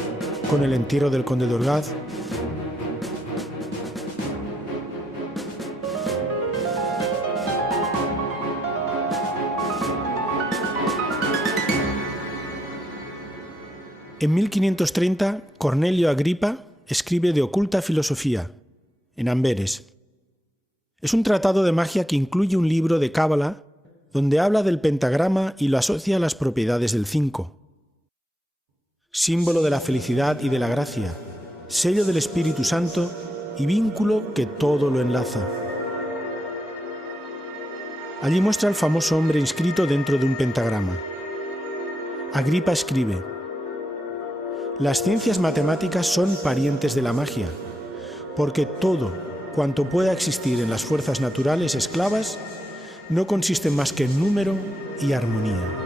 con el entierro del conde de Orgaz. En 1530, Cornelio Agripa escribe De oculta filosofía, en Amberes. Es un tratado de magia que incluye un libro de cábala donde habla del pentagrama y lo asocia a las propiedades del 5. Símbolo de la felicidad y de la gracia, sello del Espíritu Santo y vínculo que todo lo enlaza. Allí muestra al famoso hombre inscrito dentro de un pentagrama. Agripa escribe: las ciencias matemáticas son parientes de la magia, porque todo cuanto pueda existir en las fuerzas naturales esclavas no consiste más que en número y armonía.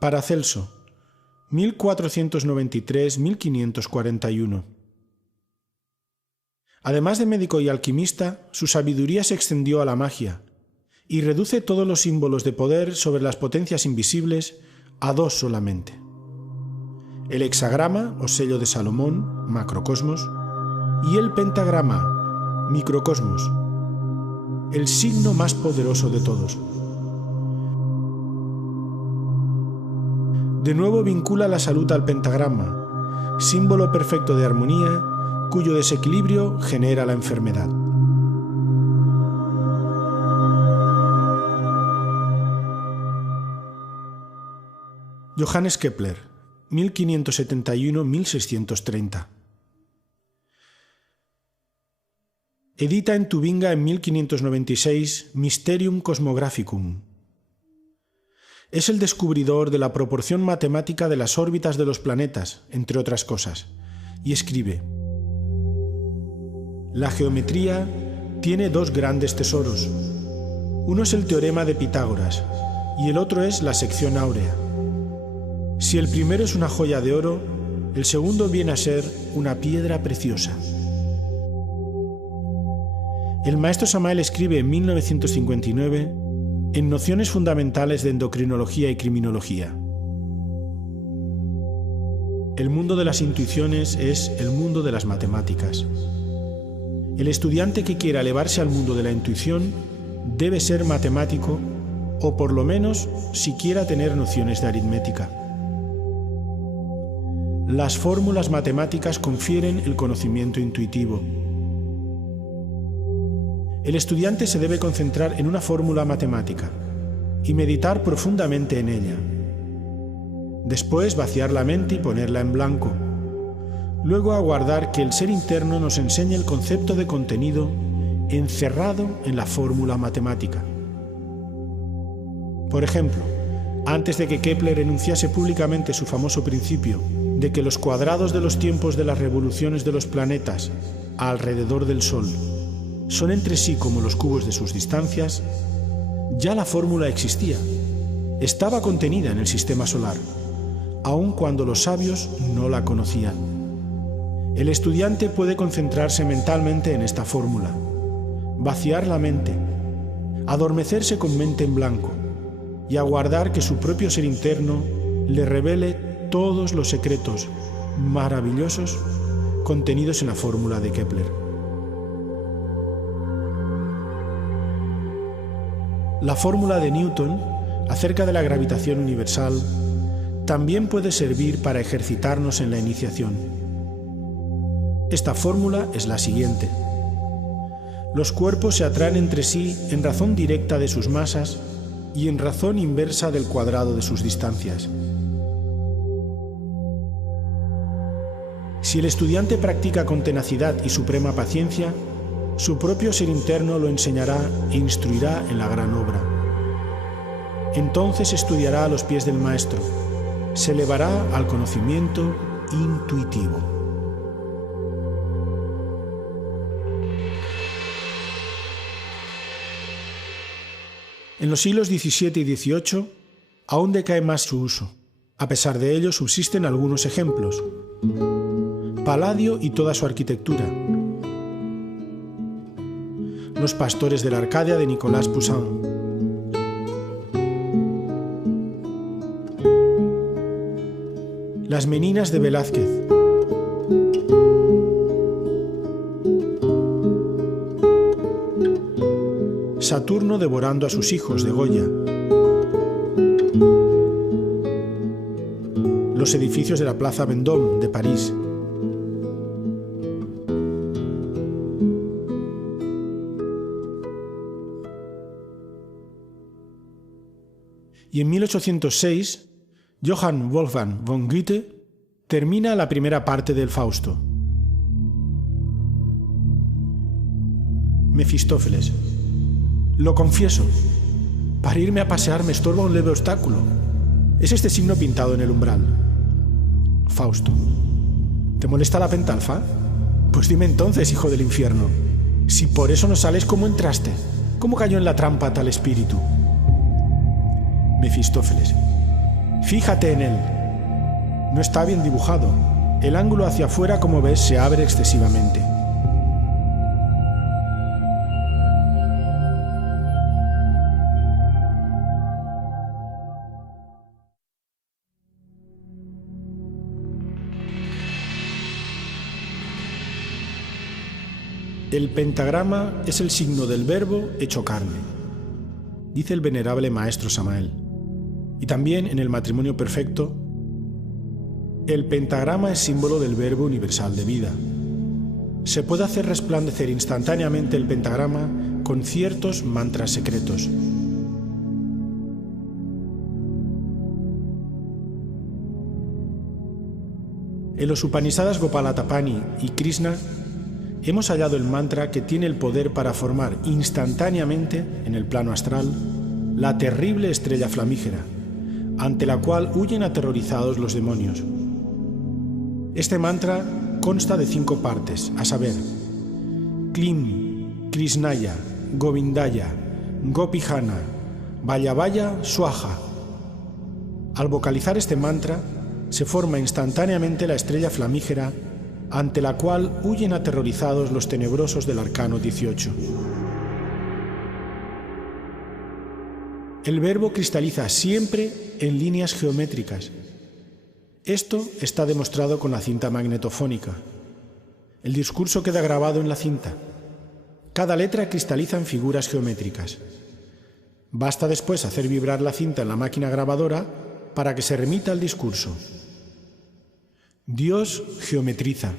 Paracelso, 1493-1541. Además de médico y alquimista, su sabiduría se extendió a la magia y reduce todos los símbolos de poder sobre las potencias invisibles a dos solamente: el hexagrama o sello de Salomón, macrocosmos, y el pentagrama, microcosmos, el signo más poderoso de todos. De nuevo vincula la salud al pentagrama, símbolo perfecto de armonía, cuyo desequilibrio genera la enfermedad. Johannes Kepler, 1571-1630. Edita en Tubinga en 1596 Mysterium Cosmographicum. Es el descubridor de la proporción matemática de las órbitas de los planetas, entre otras cosas, y escribe: la geometría tiene dos grandes tesoros. Uno es el teorema de Pitágoras y el otro es la sección áurea. Si el primero es una joya de oro, el segundo viene a ser una piedra preciosa. El maestro Samael escribe en 1959 en Nociones fundamentales de endocrinología y criminología: el mundo de las intuiciones es el mundo de las matemáticas. El estudiante que quiera elevarse al mundo de la intuición debe ser matemático o por lo menos siquiera tener nociones de aritmética. Las fórmulas matemáticas confieren el conocimiento intuitivo. El estudiante se debe concentrar en una fórmula matemática y meditar profundamente en ella. Después vaciar la mente y ponerla en blanco. Luego aguardar que el ser interno nos enseñe el concepto de contenido encerrado en la fórmula matemática. Por ejemplo, antes de que Kepler enunciase públicamente su famoso principio de que los cuadrados de los tiempos de las revoluciones de los planetas alrededor del Sol son entre sí como los cubos de sus distancias, ya la fórmula existía, estaba contenida en el sistema solar, aun cuando los sabios no la conocían. El estudiante puede concentrarse mentalmente en esta fórmula, vaciar la mente, adormecerse con mente en blanco y aguardar que su propio ser interno le revele todos los secretos maravillosos contenidos en la fórmula de Kepler. La fórmula de Newton acerca de la gravitación universal también puede servir para ejercitarnos en la iniciación. Esta fórmula es la siguiente. Los cuerpos se atraen entre sí en razón directa de sus masas y en razón inversa del cuadrado de sus distancias. Si el estudiante practica con tenacidad y suprema paciencia, su propio ser interno lo enseñará e instruirá en la gran obra. Entonces estudiará a los pies del maestro, se elevará al conocimiento intuitivo. En los siglos XVII y XVIII aún decae más su uso. A pesar de ello subsisten algunos ejemplos. Palladio y toda su arquitectura. Los pastores de la Arcadia de Nicolas Poussin. Las Meninas de Velázquez. Saturno devorando a sus hijos de Goya. Los edificios de la Plaza Vendôme de París. Y en 1806, Johann Wolfgang von Goethe termina la primera parte del Fausto. Mefistófeles. Lo confieso, para irme a pasear me estorba un leve obstáculo. Es este signo pintado en el umbral. Fausto. ¿Te molesta la pentalfa? Pues dime entonces, hijo del infierno, si por eso no sales, ¿cómo entraste? ¿Cómo cayó en la trampa tal espíritu? Mefistófeles. Fíjate en él. No está bien dibujado. El ángulo hacia afuera, como ves, se abre excesivamente. El pentagrama es el signo del verbo hecho carne, dice el venerable maestro Samael. Y también en el matrimonio perfecto, el pentagrama es símbolo del verbo universal de vida. Se puede hacer resplandecer instantáneamente el pentagrama con ciertos mantras secretos. En los Upanishadas Gopalatapani y Krishna hemos hallado el mantra que tiene el poder para formar instantáneamente, en el plano astral, la terrible estrella flamígera, ante la cual huyen aterrorizados los demonios. Este mantra consta de 5 partes, a saber, Klim, Krishnaya, Govindaya, Gopihana, Vayavaya, Swaha. Al vocalizar este mantra, se forma instantáneamente la estrella flamígera ante la cual huyen aterrorizados los tenebrosos del arcano 18. El verbo cristaliza siempre en líneas geométricas. Esto está demostrado con la cinta magnetofónica. El discurso queda grabado en la cinta. Cada letra cristaliza en figuras geométricas. Basta después hacer vibrar la cinta en la máquina grabadora para que se remita el discurso. Dios geometriza.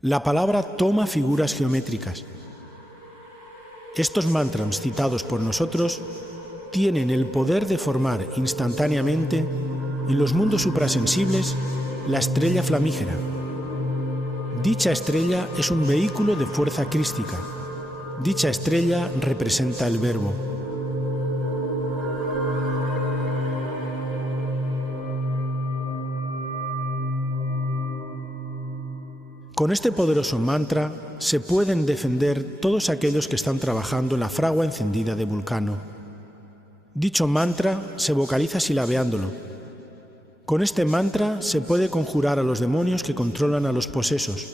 La palabra toma figuras geométricas. Estos mantras citados por nosotros tienen el poder de formar instantáneamente en los mundos suprasensibles la estrella flamígera. Dicha estrella es un vehículo de fuerza crística. Dicha estrella representa el verbo. Con este poderoso mantra se pueden defender todos aquellos que están trabajando en la fragua encendida de Vulcano. Dicho mantra se vocaliza silabeándolo. Con este mantra se puede conjurar a los demonios que controlan a los posesos.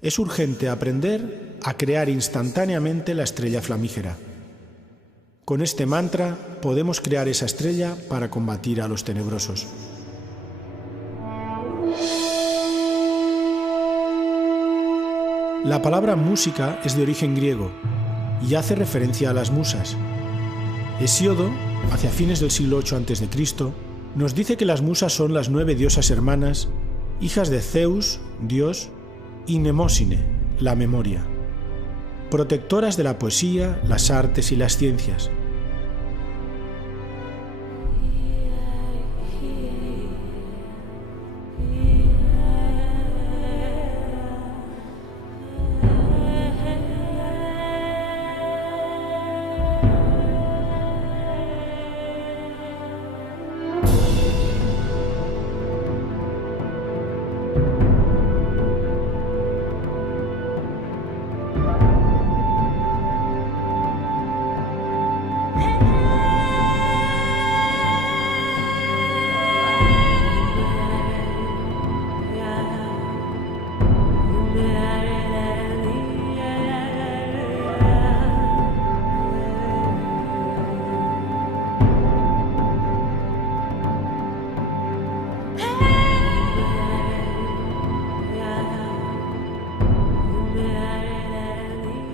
Es urgente aprender a crear instantáneamente la estrella flamígera. Con este mantra podemos crear esa estrella para combatir a los tenebrosos. La palabra música es de origen griego y hace referencia a las musas. Hesíodo, hacia fines del siglo VIII a.C., nos dice que las musas son las 9 diosas hermanas, hijas de Zeus, Dios, y Mnemósine, la memoria, protectoras de la poesía, las artes y las ciencias.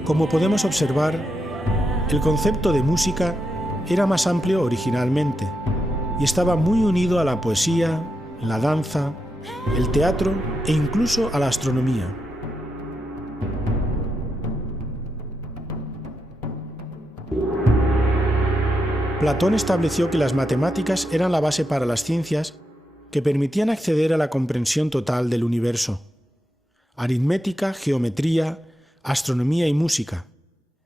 Como podemos observar, el concepto de música era más amplio originalmente y estaba muy unido a la poesía, la danza, el teatro e incluso a la astronomía. Platón estableció que las matemáticas eran la base para las ciencias que permitían acceder a la comprensión total del universo. Aritmética, geometría, astronomía y música.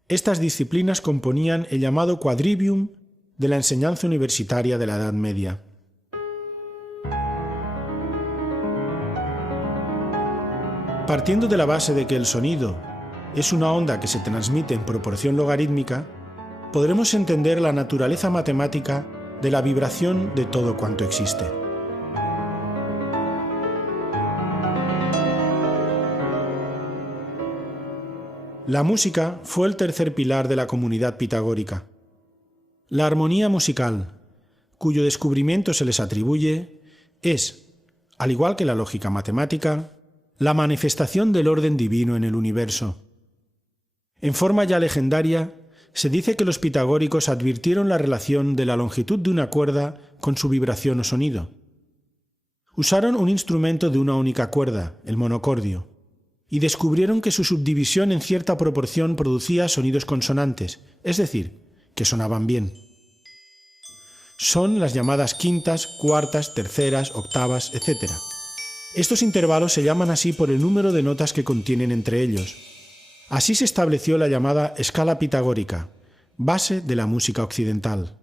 Estas disciplinas componían el llamado quadrivium de la enseñanza universitaria de la Edad Media. Partiendo de la base de que el sonido es una onda que se transmite en proporción logarítmica, podremos entender la naturaleza matemática de la vibración de todo cuanto existe. La música fue el tercer pilar de la comunidad pitagórica. La armonía musical, cuyo descubrimiento se les atribuye, es, al igual que la lógica matemática, la manifestación del orden divino en el universo. En forma ya legendaria, se dice que los pitagóricos advirtieron la relación de la longitud de una cuerda con su vibración o sonido. Usaron un instrumento de una única cuerda, el monocordio, y descubrieron que su subdivisión en cierta proporción producía sonidos consonantes, es decir, que sonaban bien. Son las llamadas quintas, cuartas, terceras, octavas, etc. Estos intervalos se llaman así por el número de notas que contienen entre ellos. Así se estableció la llamada escala pitagórica, base de la música occidental.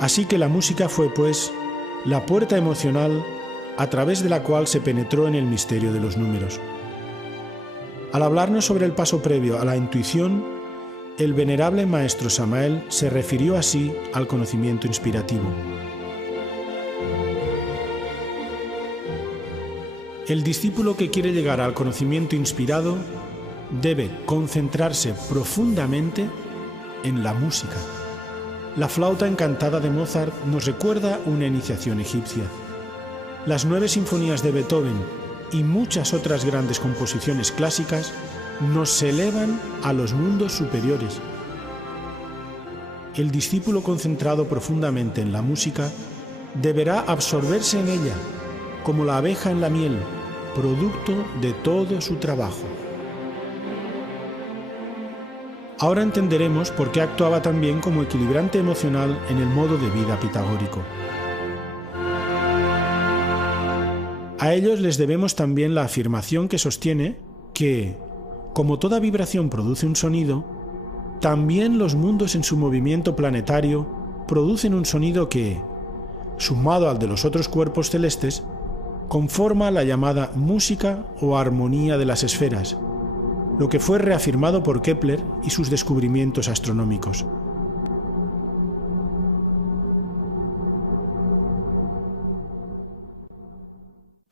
Así que la música fue, pues, la puerta emocional a través de la cual se penetró en el misterio de los números. Al hablarnos sobre el paso previo a la intuición, el venerable maestro Samael se refirió así al conocimiento inspirativo. El discípulo que quiere llegar al conocimiento inspirado debe concentrarse profundamente en la música. La flauta encantada de Mozart nos recuerda una iniciación egipcia. Las 9 sinfonías de Beethoven y muchas otras grandes composiciones clásicas nos elevan a los mundos superiores. El discípulo concentrado profundamente en la música deberá absorberse en ella, como la abeja en la miel, producto de todo su trabajo. Ahora entenderemos por qué actuaba también como equilibrante emocional en el modo de vida pitagórico. A ellos les debemos también la afirmación que sostiene que, como toda vibración produce un sonido, también los mundos en su movimiento planetario producen un sonido que, sumado al de los otros cuerpos celestes, conforma la llamada música o armonía de las esferas, lo que fue reafirmado por Kepler y sus descubrimientos astronómicos.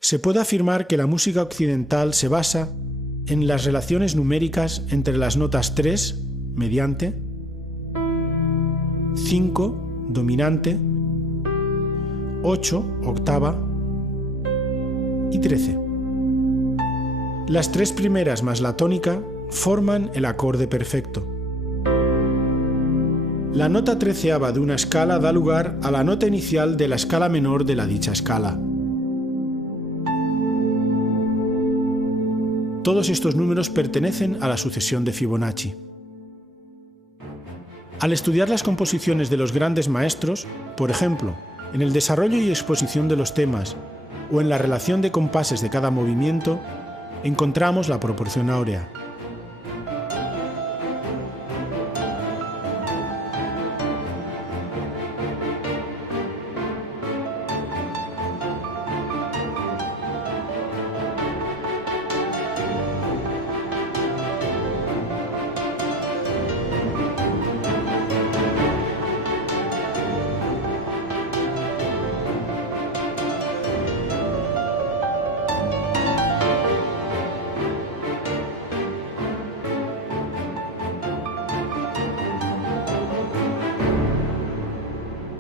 Se puede afirmar que la música occidental se basa en las relaciones numéricas entre las notas 3, mediante, 5, dominante, 8, octava y 13. Las 3 primeras más la tónica forman el acorde perfecto. La nota 13ª de una escala da lugar a la nota inicial de la escala menor de la dicha escala. Todos estos números pertenecen a la sucesión de Fibonacci. Al estudiar las composiciones de los grandes maestros, por ejemplo, en el desarrollo y exposición de los temas o en la relación de compases de cada movimiento, encontramos la proporción áurea.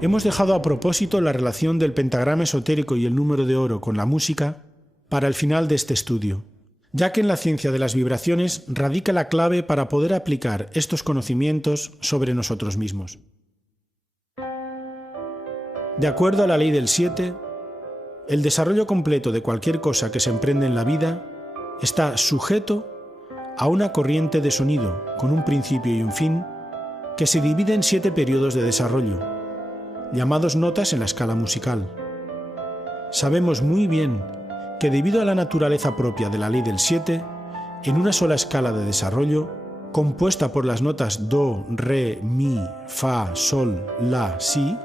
Hemos dejado a propósito la relación del pentagrama esotérico y el número de oro con la música para el final de este estudio, ya que en la ciencia de las vibraciones radica la clave para poder aplicar estos conocimientos sobre nosotros mismos. De acuerdo a la ley del 7, el desarrollo completo de cualquier cosa que se emprende en la vida está sujeto a una corriente de sonido con un principio y un fin que se divide en 7 periodos de desarrollo, llamados notas en la escala musical. Sabemos muy bien que debido a la naturaleza propia de la ley del 7, en una sola escala de desarrollo, compuesta por las notas do, re, mi, fa, sol, la, si,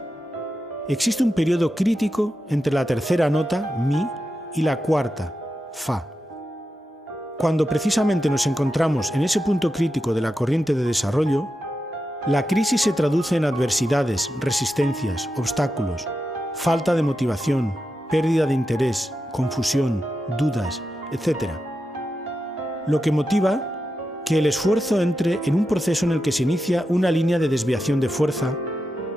existe un periodo crítico entre la tercera nota, mi, y la cuarta, fa. Cuando precisamente nos encontramos en ese punto crítico de la corriente de desarrollo, la crisis se traduce en adversidades, resistencias, obstáculos, falta de motivación, pérdida de interés, confusión, dudas, etc. Lo que motiva que el esfuerzo entre en un proceso en el que se inicia una línea de desviación de fuerza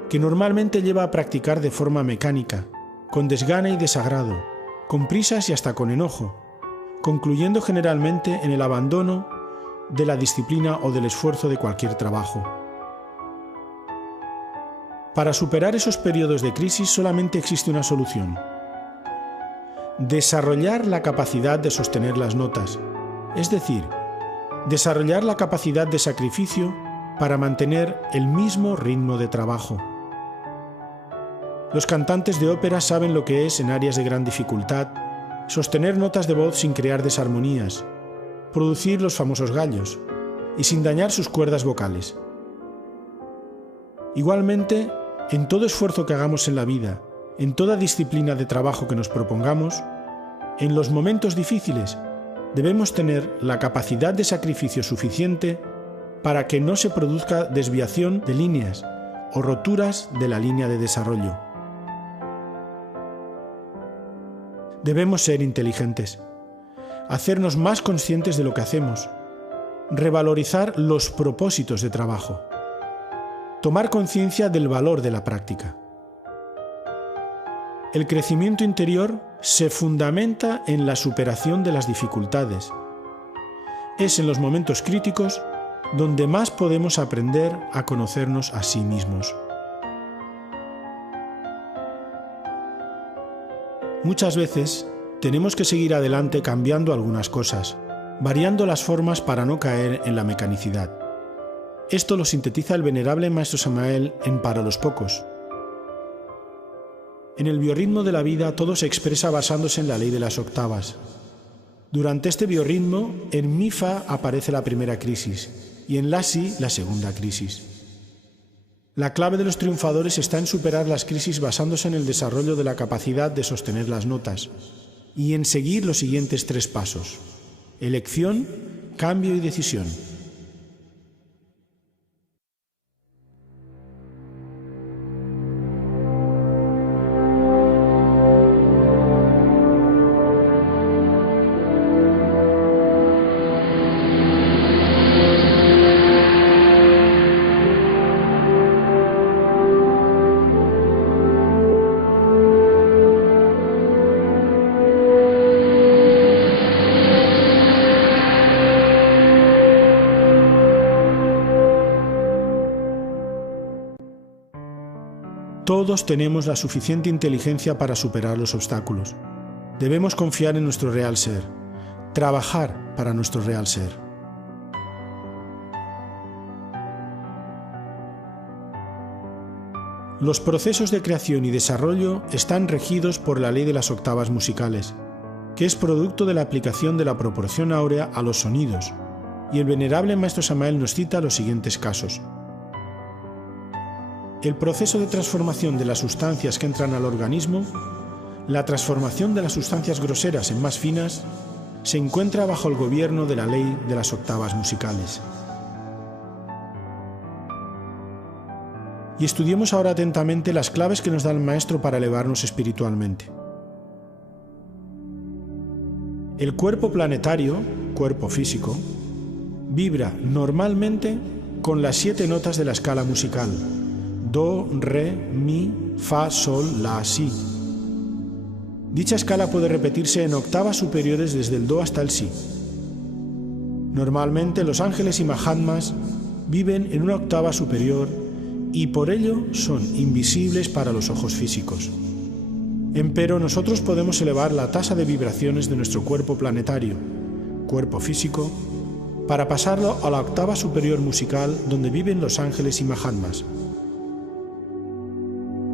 que normalmente lleva a practicar de forma mecánica, con desgana y desagrado, con prisas y hasta con enojo, concluyendo generalmente en el abandono de la disciplina o del esfuerzo de cualquier trabajo. Para superar esos periodos de crisis solamente existe una solución: desarrollar la capacidad de sostener las notas, es decir, desarrollar la capacidad de sacrificio para mantener el mismo ritmo de trabajo. Los cantantes de ópera saben lo que es, en áreas de gran dificultad, sostener notas de voz sin crear desarmonías, producir los famosos gallos y sin dañar sus cuerdas vocales. Igualmente, En todo esfuerzo que hagamos en la vida, en toda disciplina de trabajo que nos propongamos, en los momentos difíciles debemos tener la capacidad de sacrificio suficiente para que no se produzca desviación de líneas o roturas de la línea de desarrollo. Debemos ser inteligentes, hacernos más conscientes de lo que hacemos, revalorizar los propósitos de trabajo, tomar conciencia del valor de la práctica. El crecimiento interior se fundamenta en la superación de las dificultades. Es en los momentos críticos donde más podemos aprender a conocernos a sí mismos. Muchas veces tenemos que seguir adelante cambiando algunas cosas, variando las formas para no caer en la mecanicidad. Esto lo sintetiza el venerable Maestro Samael en Para los Pocos. En el biorritmo de la vida todo se expresa basándose en la ley de las octavas. Durante este biorritmo, en mi Fa aparece la primera crisis y en la Si la segunda crisis. La clave de los triunfadores está en superar las crisis basándose en el desarrollo de la capacidad de sostener las notas y en seguir los siguientes 3 pasos: elección, cambio y decisión. Todos tenemos la suficiente inteligencia para superar los obstáculos. Debemos confiar en nuestro real ser, trabajar para nuestro real ser. Los procesos de creación y desarrollo están regidos por la ley de las octavas musicales, que es producto de la aplicación de la proporción áurea a los sonidos, y el venerable Maestro Samael nos cita los siguientes casos. El proceso de transformación de las sustancias que entran al organismo, la transformación de las sustancias groseras en más finas, se encuentra bajo el gobierno de la ley de las octavas musicales. Y estudiemos ahora atentamente las claves que nos da el Maestro para elevarnos espiritualmente. El cuerpo planetario, cuerpo físico, vibra normalmente con las 7 notas de la escala musical: Do, Re, Mi, Fa, Sol, La, Si. Dicha escala puede repetirse en octavas superiores desde el Do hasta el Si. Normalmente los ángeles y Mahatmas viven en una octava superior y por ello son invisibles para los ojos físicos. Empero nosotros podemos elevar la tasa de vibraciones de nuestro cuerpo planetario, cuerpo físico, para pasarlo a la octava superior musical donde viven los ángeles y Mahatmas.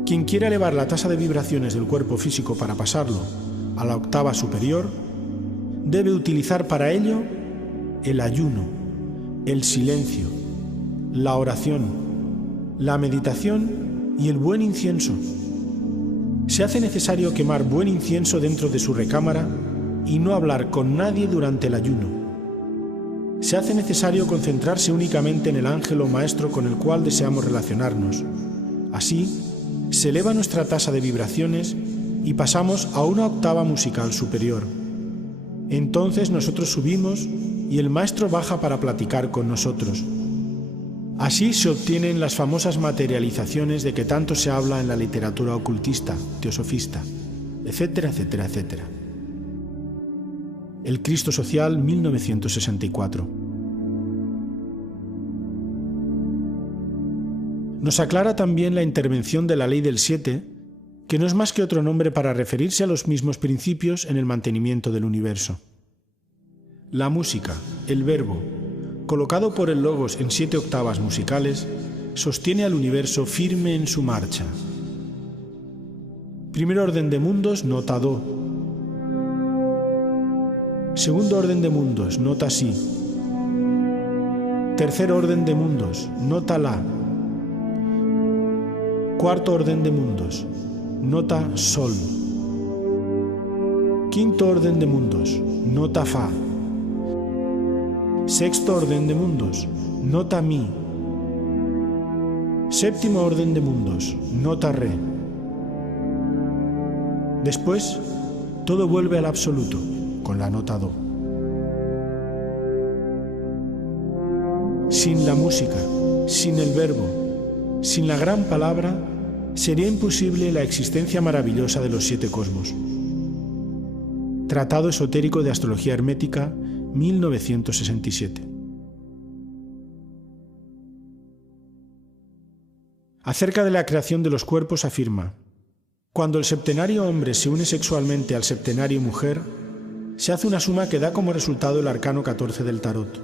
Quien quiera elevar la tasa de vibraciones del cuerpo físico para pasarlo a la octava superior, debe utilizar para ello el ayuno, el silencio, la oración, la meditación y el buen incienso. Se hace necesario quemar buen incienso dentro de su recámara y no hablar con nadie durante el ayuno. Se hace necesario concentrarse únicamente en el ángel o maestro con el cual deseamos relacionarnos. Así, se eleva nuestra tasa de vibraciones y pasamos a una octava musical superior. Entonces nosotros subimos y el maestro baja para platicar con nosotros. Así se obtienen las famosas materializaciones de que tanto se habla en la literatura ocultista, teosofista, etcétera, etcétera, etcétera. El Cristo Social, 1964. Nos aclara también la intervención de la ley del 7, que no es más que otro nombre para referirse a los mismos principios en el mantenimiento del universo. La música, el verbo, colocado por el Logos en 7 octavas musicales, sostiene al universo firme en su marcha. Primer orden de mundos, nota Do. Segundo orden de mundos, nota Si. Tercer orden de mundos, nota La. Cuarto orden de mundos, nota sol. Quinto orden de mundos, nota fa. Sexto orden de mundos, nota mi. Séptimo orden de mundos, nota re. Después, todo vuelve al absoluto, con la nota do. Sin la música, sin el verbo, sin la gran palabra, sería imposible la existencia maravillosa de los 7 cosmos. Tratado esotérico de Astrología Hermética, 1967. Acerca de la creación de los cuerpos afirma: cuando el septenario hombre se une sexualmente al septenario mujer, se hace una suma que da como resultado el arcano 14 del tarot.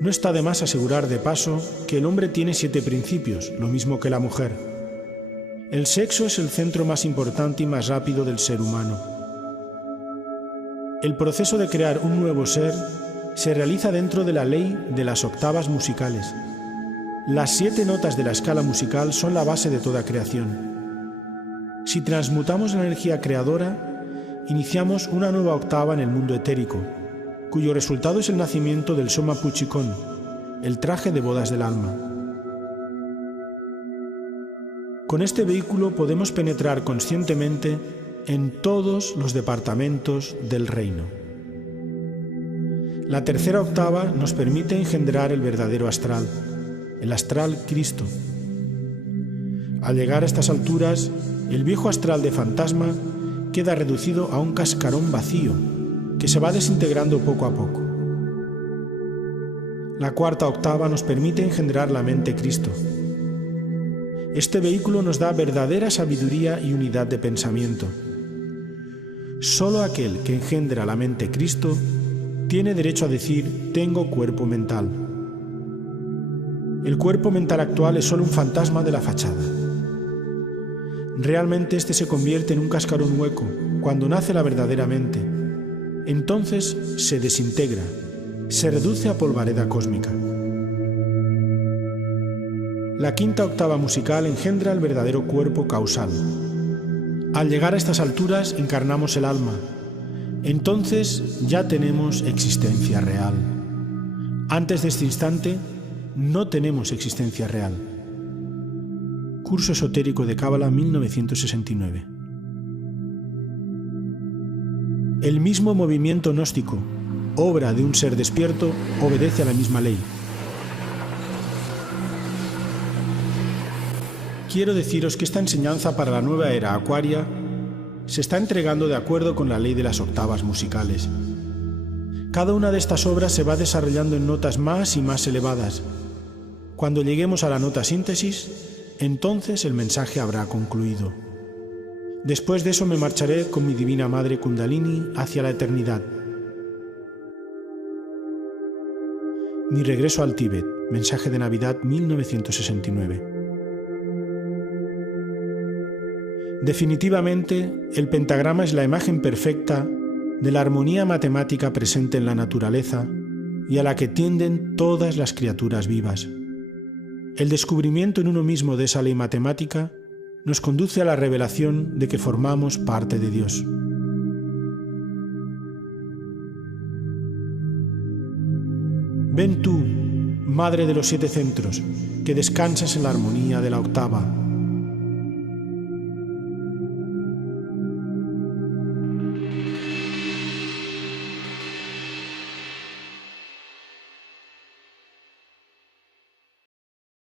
No está de más asegurar de paso que el hombre tiene 7 principios, lo mismo que la mujer. El sexo es el centro más importante y más rápido del ser humano. El proceso de crear un nuevo ser se realiza dentro de la ley de las octavas musicales. Las 7 notas de la escala musical son la base de toda creación. Si transmutamos la energía creadora, iniciamos una nueva octava en el mundo etérico, cuyo resultado es el nacimiento del Soma Puchikon, el traje de bodas del alma. Con este vehículo podemos penetrar conscientemente en todos los departamentos del reino. La tercera octava nos permite engendrar el verdadero astral, el astral Cristo. Al llegar a estas alturas, el viejo astral de fantasma queda reducido a un cascarón vacío, que se va desintegrando poco a poco. La cuarta octava nos permite engendrar la mente Cristo. Este vehículo nos da verdadera sabiduría y unidad de pensamiento. Solo aquel que engendra la mente Cristo tiene derecho a decir: tengo cuerpo mental. El cuerpo mental actual es solo un fantasma de la fachada. Realmente este se convierte en un cascarón hueco cuando nace la verdadera mente. Entonces se desintegra, se reduce a polvareda cósmica. La quinta octava musical engendra el verdadero cuerpo causal. Al llegar a estas alturas encarnamos el alma. Entonces ya tenemos existencia real. Antes de este instante no tenemos existencia real. Curso esotérico de Cábala 1969. El mismo movimiento gnóstico, obra de un ser despierto, obedece a la misma ley. Quiero deciros que esta enseñanza para la nueva era acuaria se está entregando de acuerdo con la ley de las octavas musicales. Cada una de estas obras se va desarrollando en notas más y más elevadas. Cuando lleguemos a la nota síntesis, entonces el mensaje habrá concluido. Después de eso me marcharé con mi divina madre Kundalini hacia la eternidad. Mi regreso al Tíbet, mensaje de Navidad 1969. Definitivamente, el pentagrama es la imagen perfecta de la armonía matemática presente en la naturaleza y a la que tienden todas las criaturas vivas. El descubrimiento en uno mismo de esa ley matemática nos conduce a la revelación de que formamos parte de Dios. Ven tú, Madre de los 7 centros, que descansas en la armonía de la octava.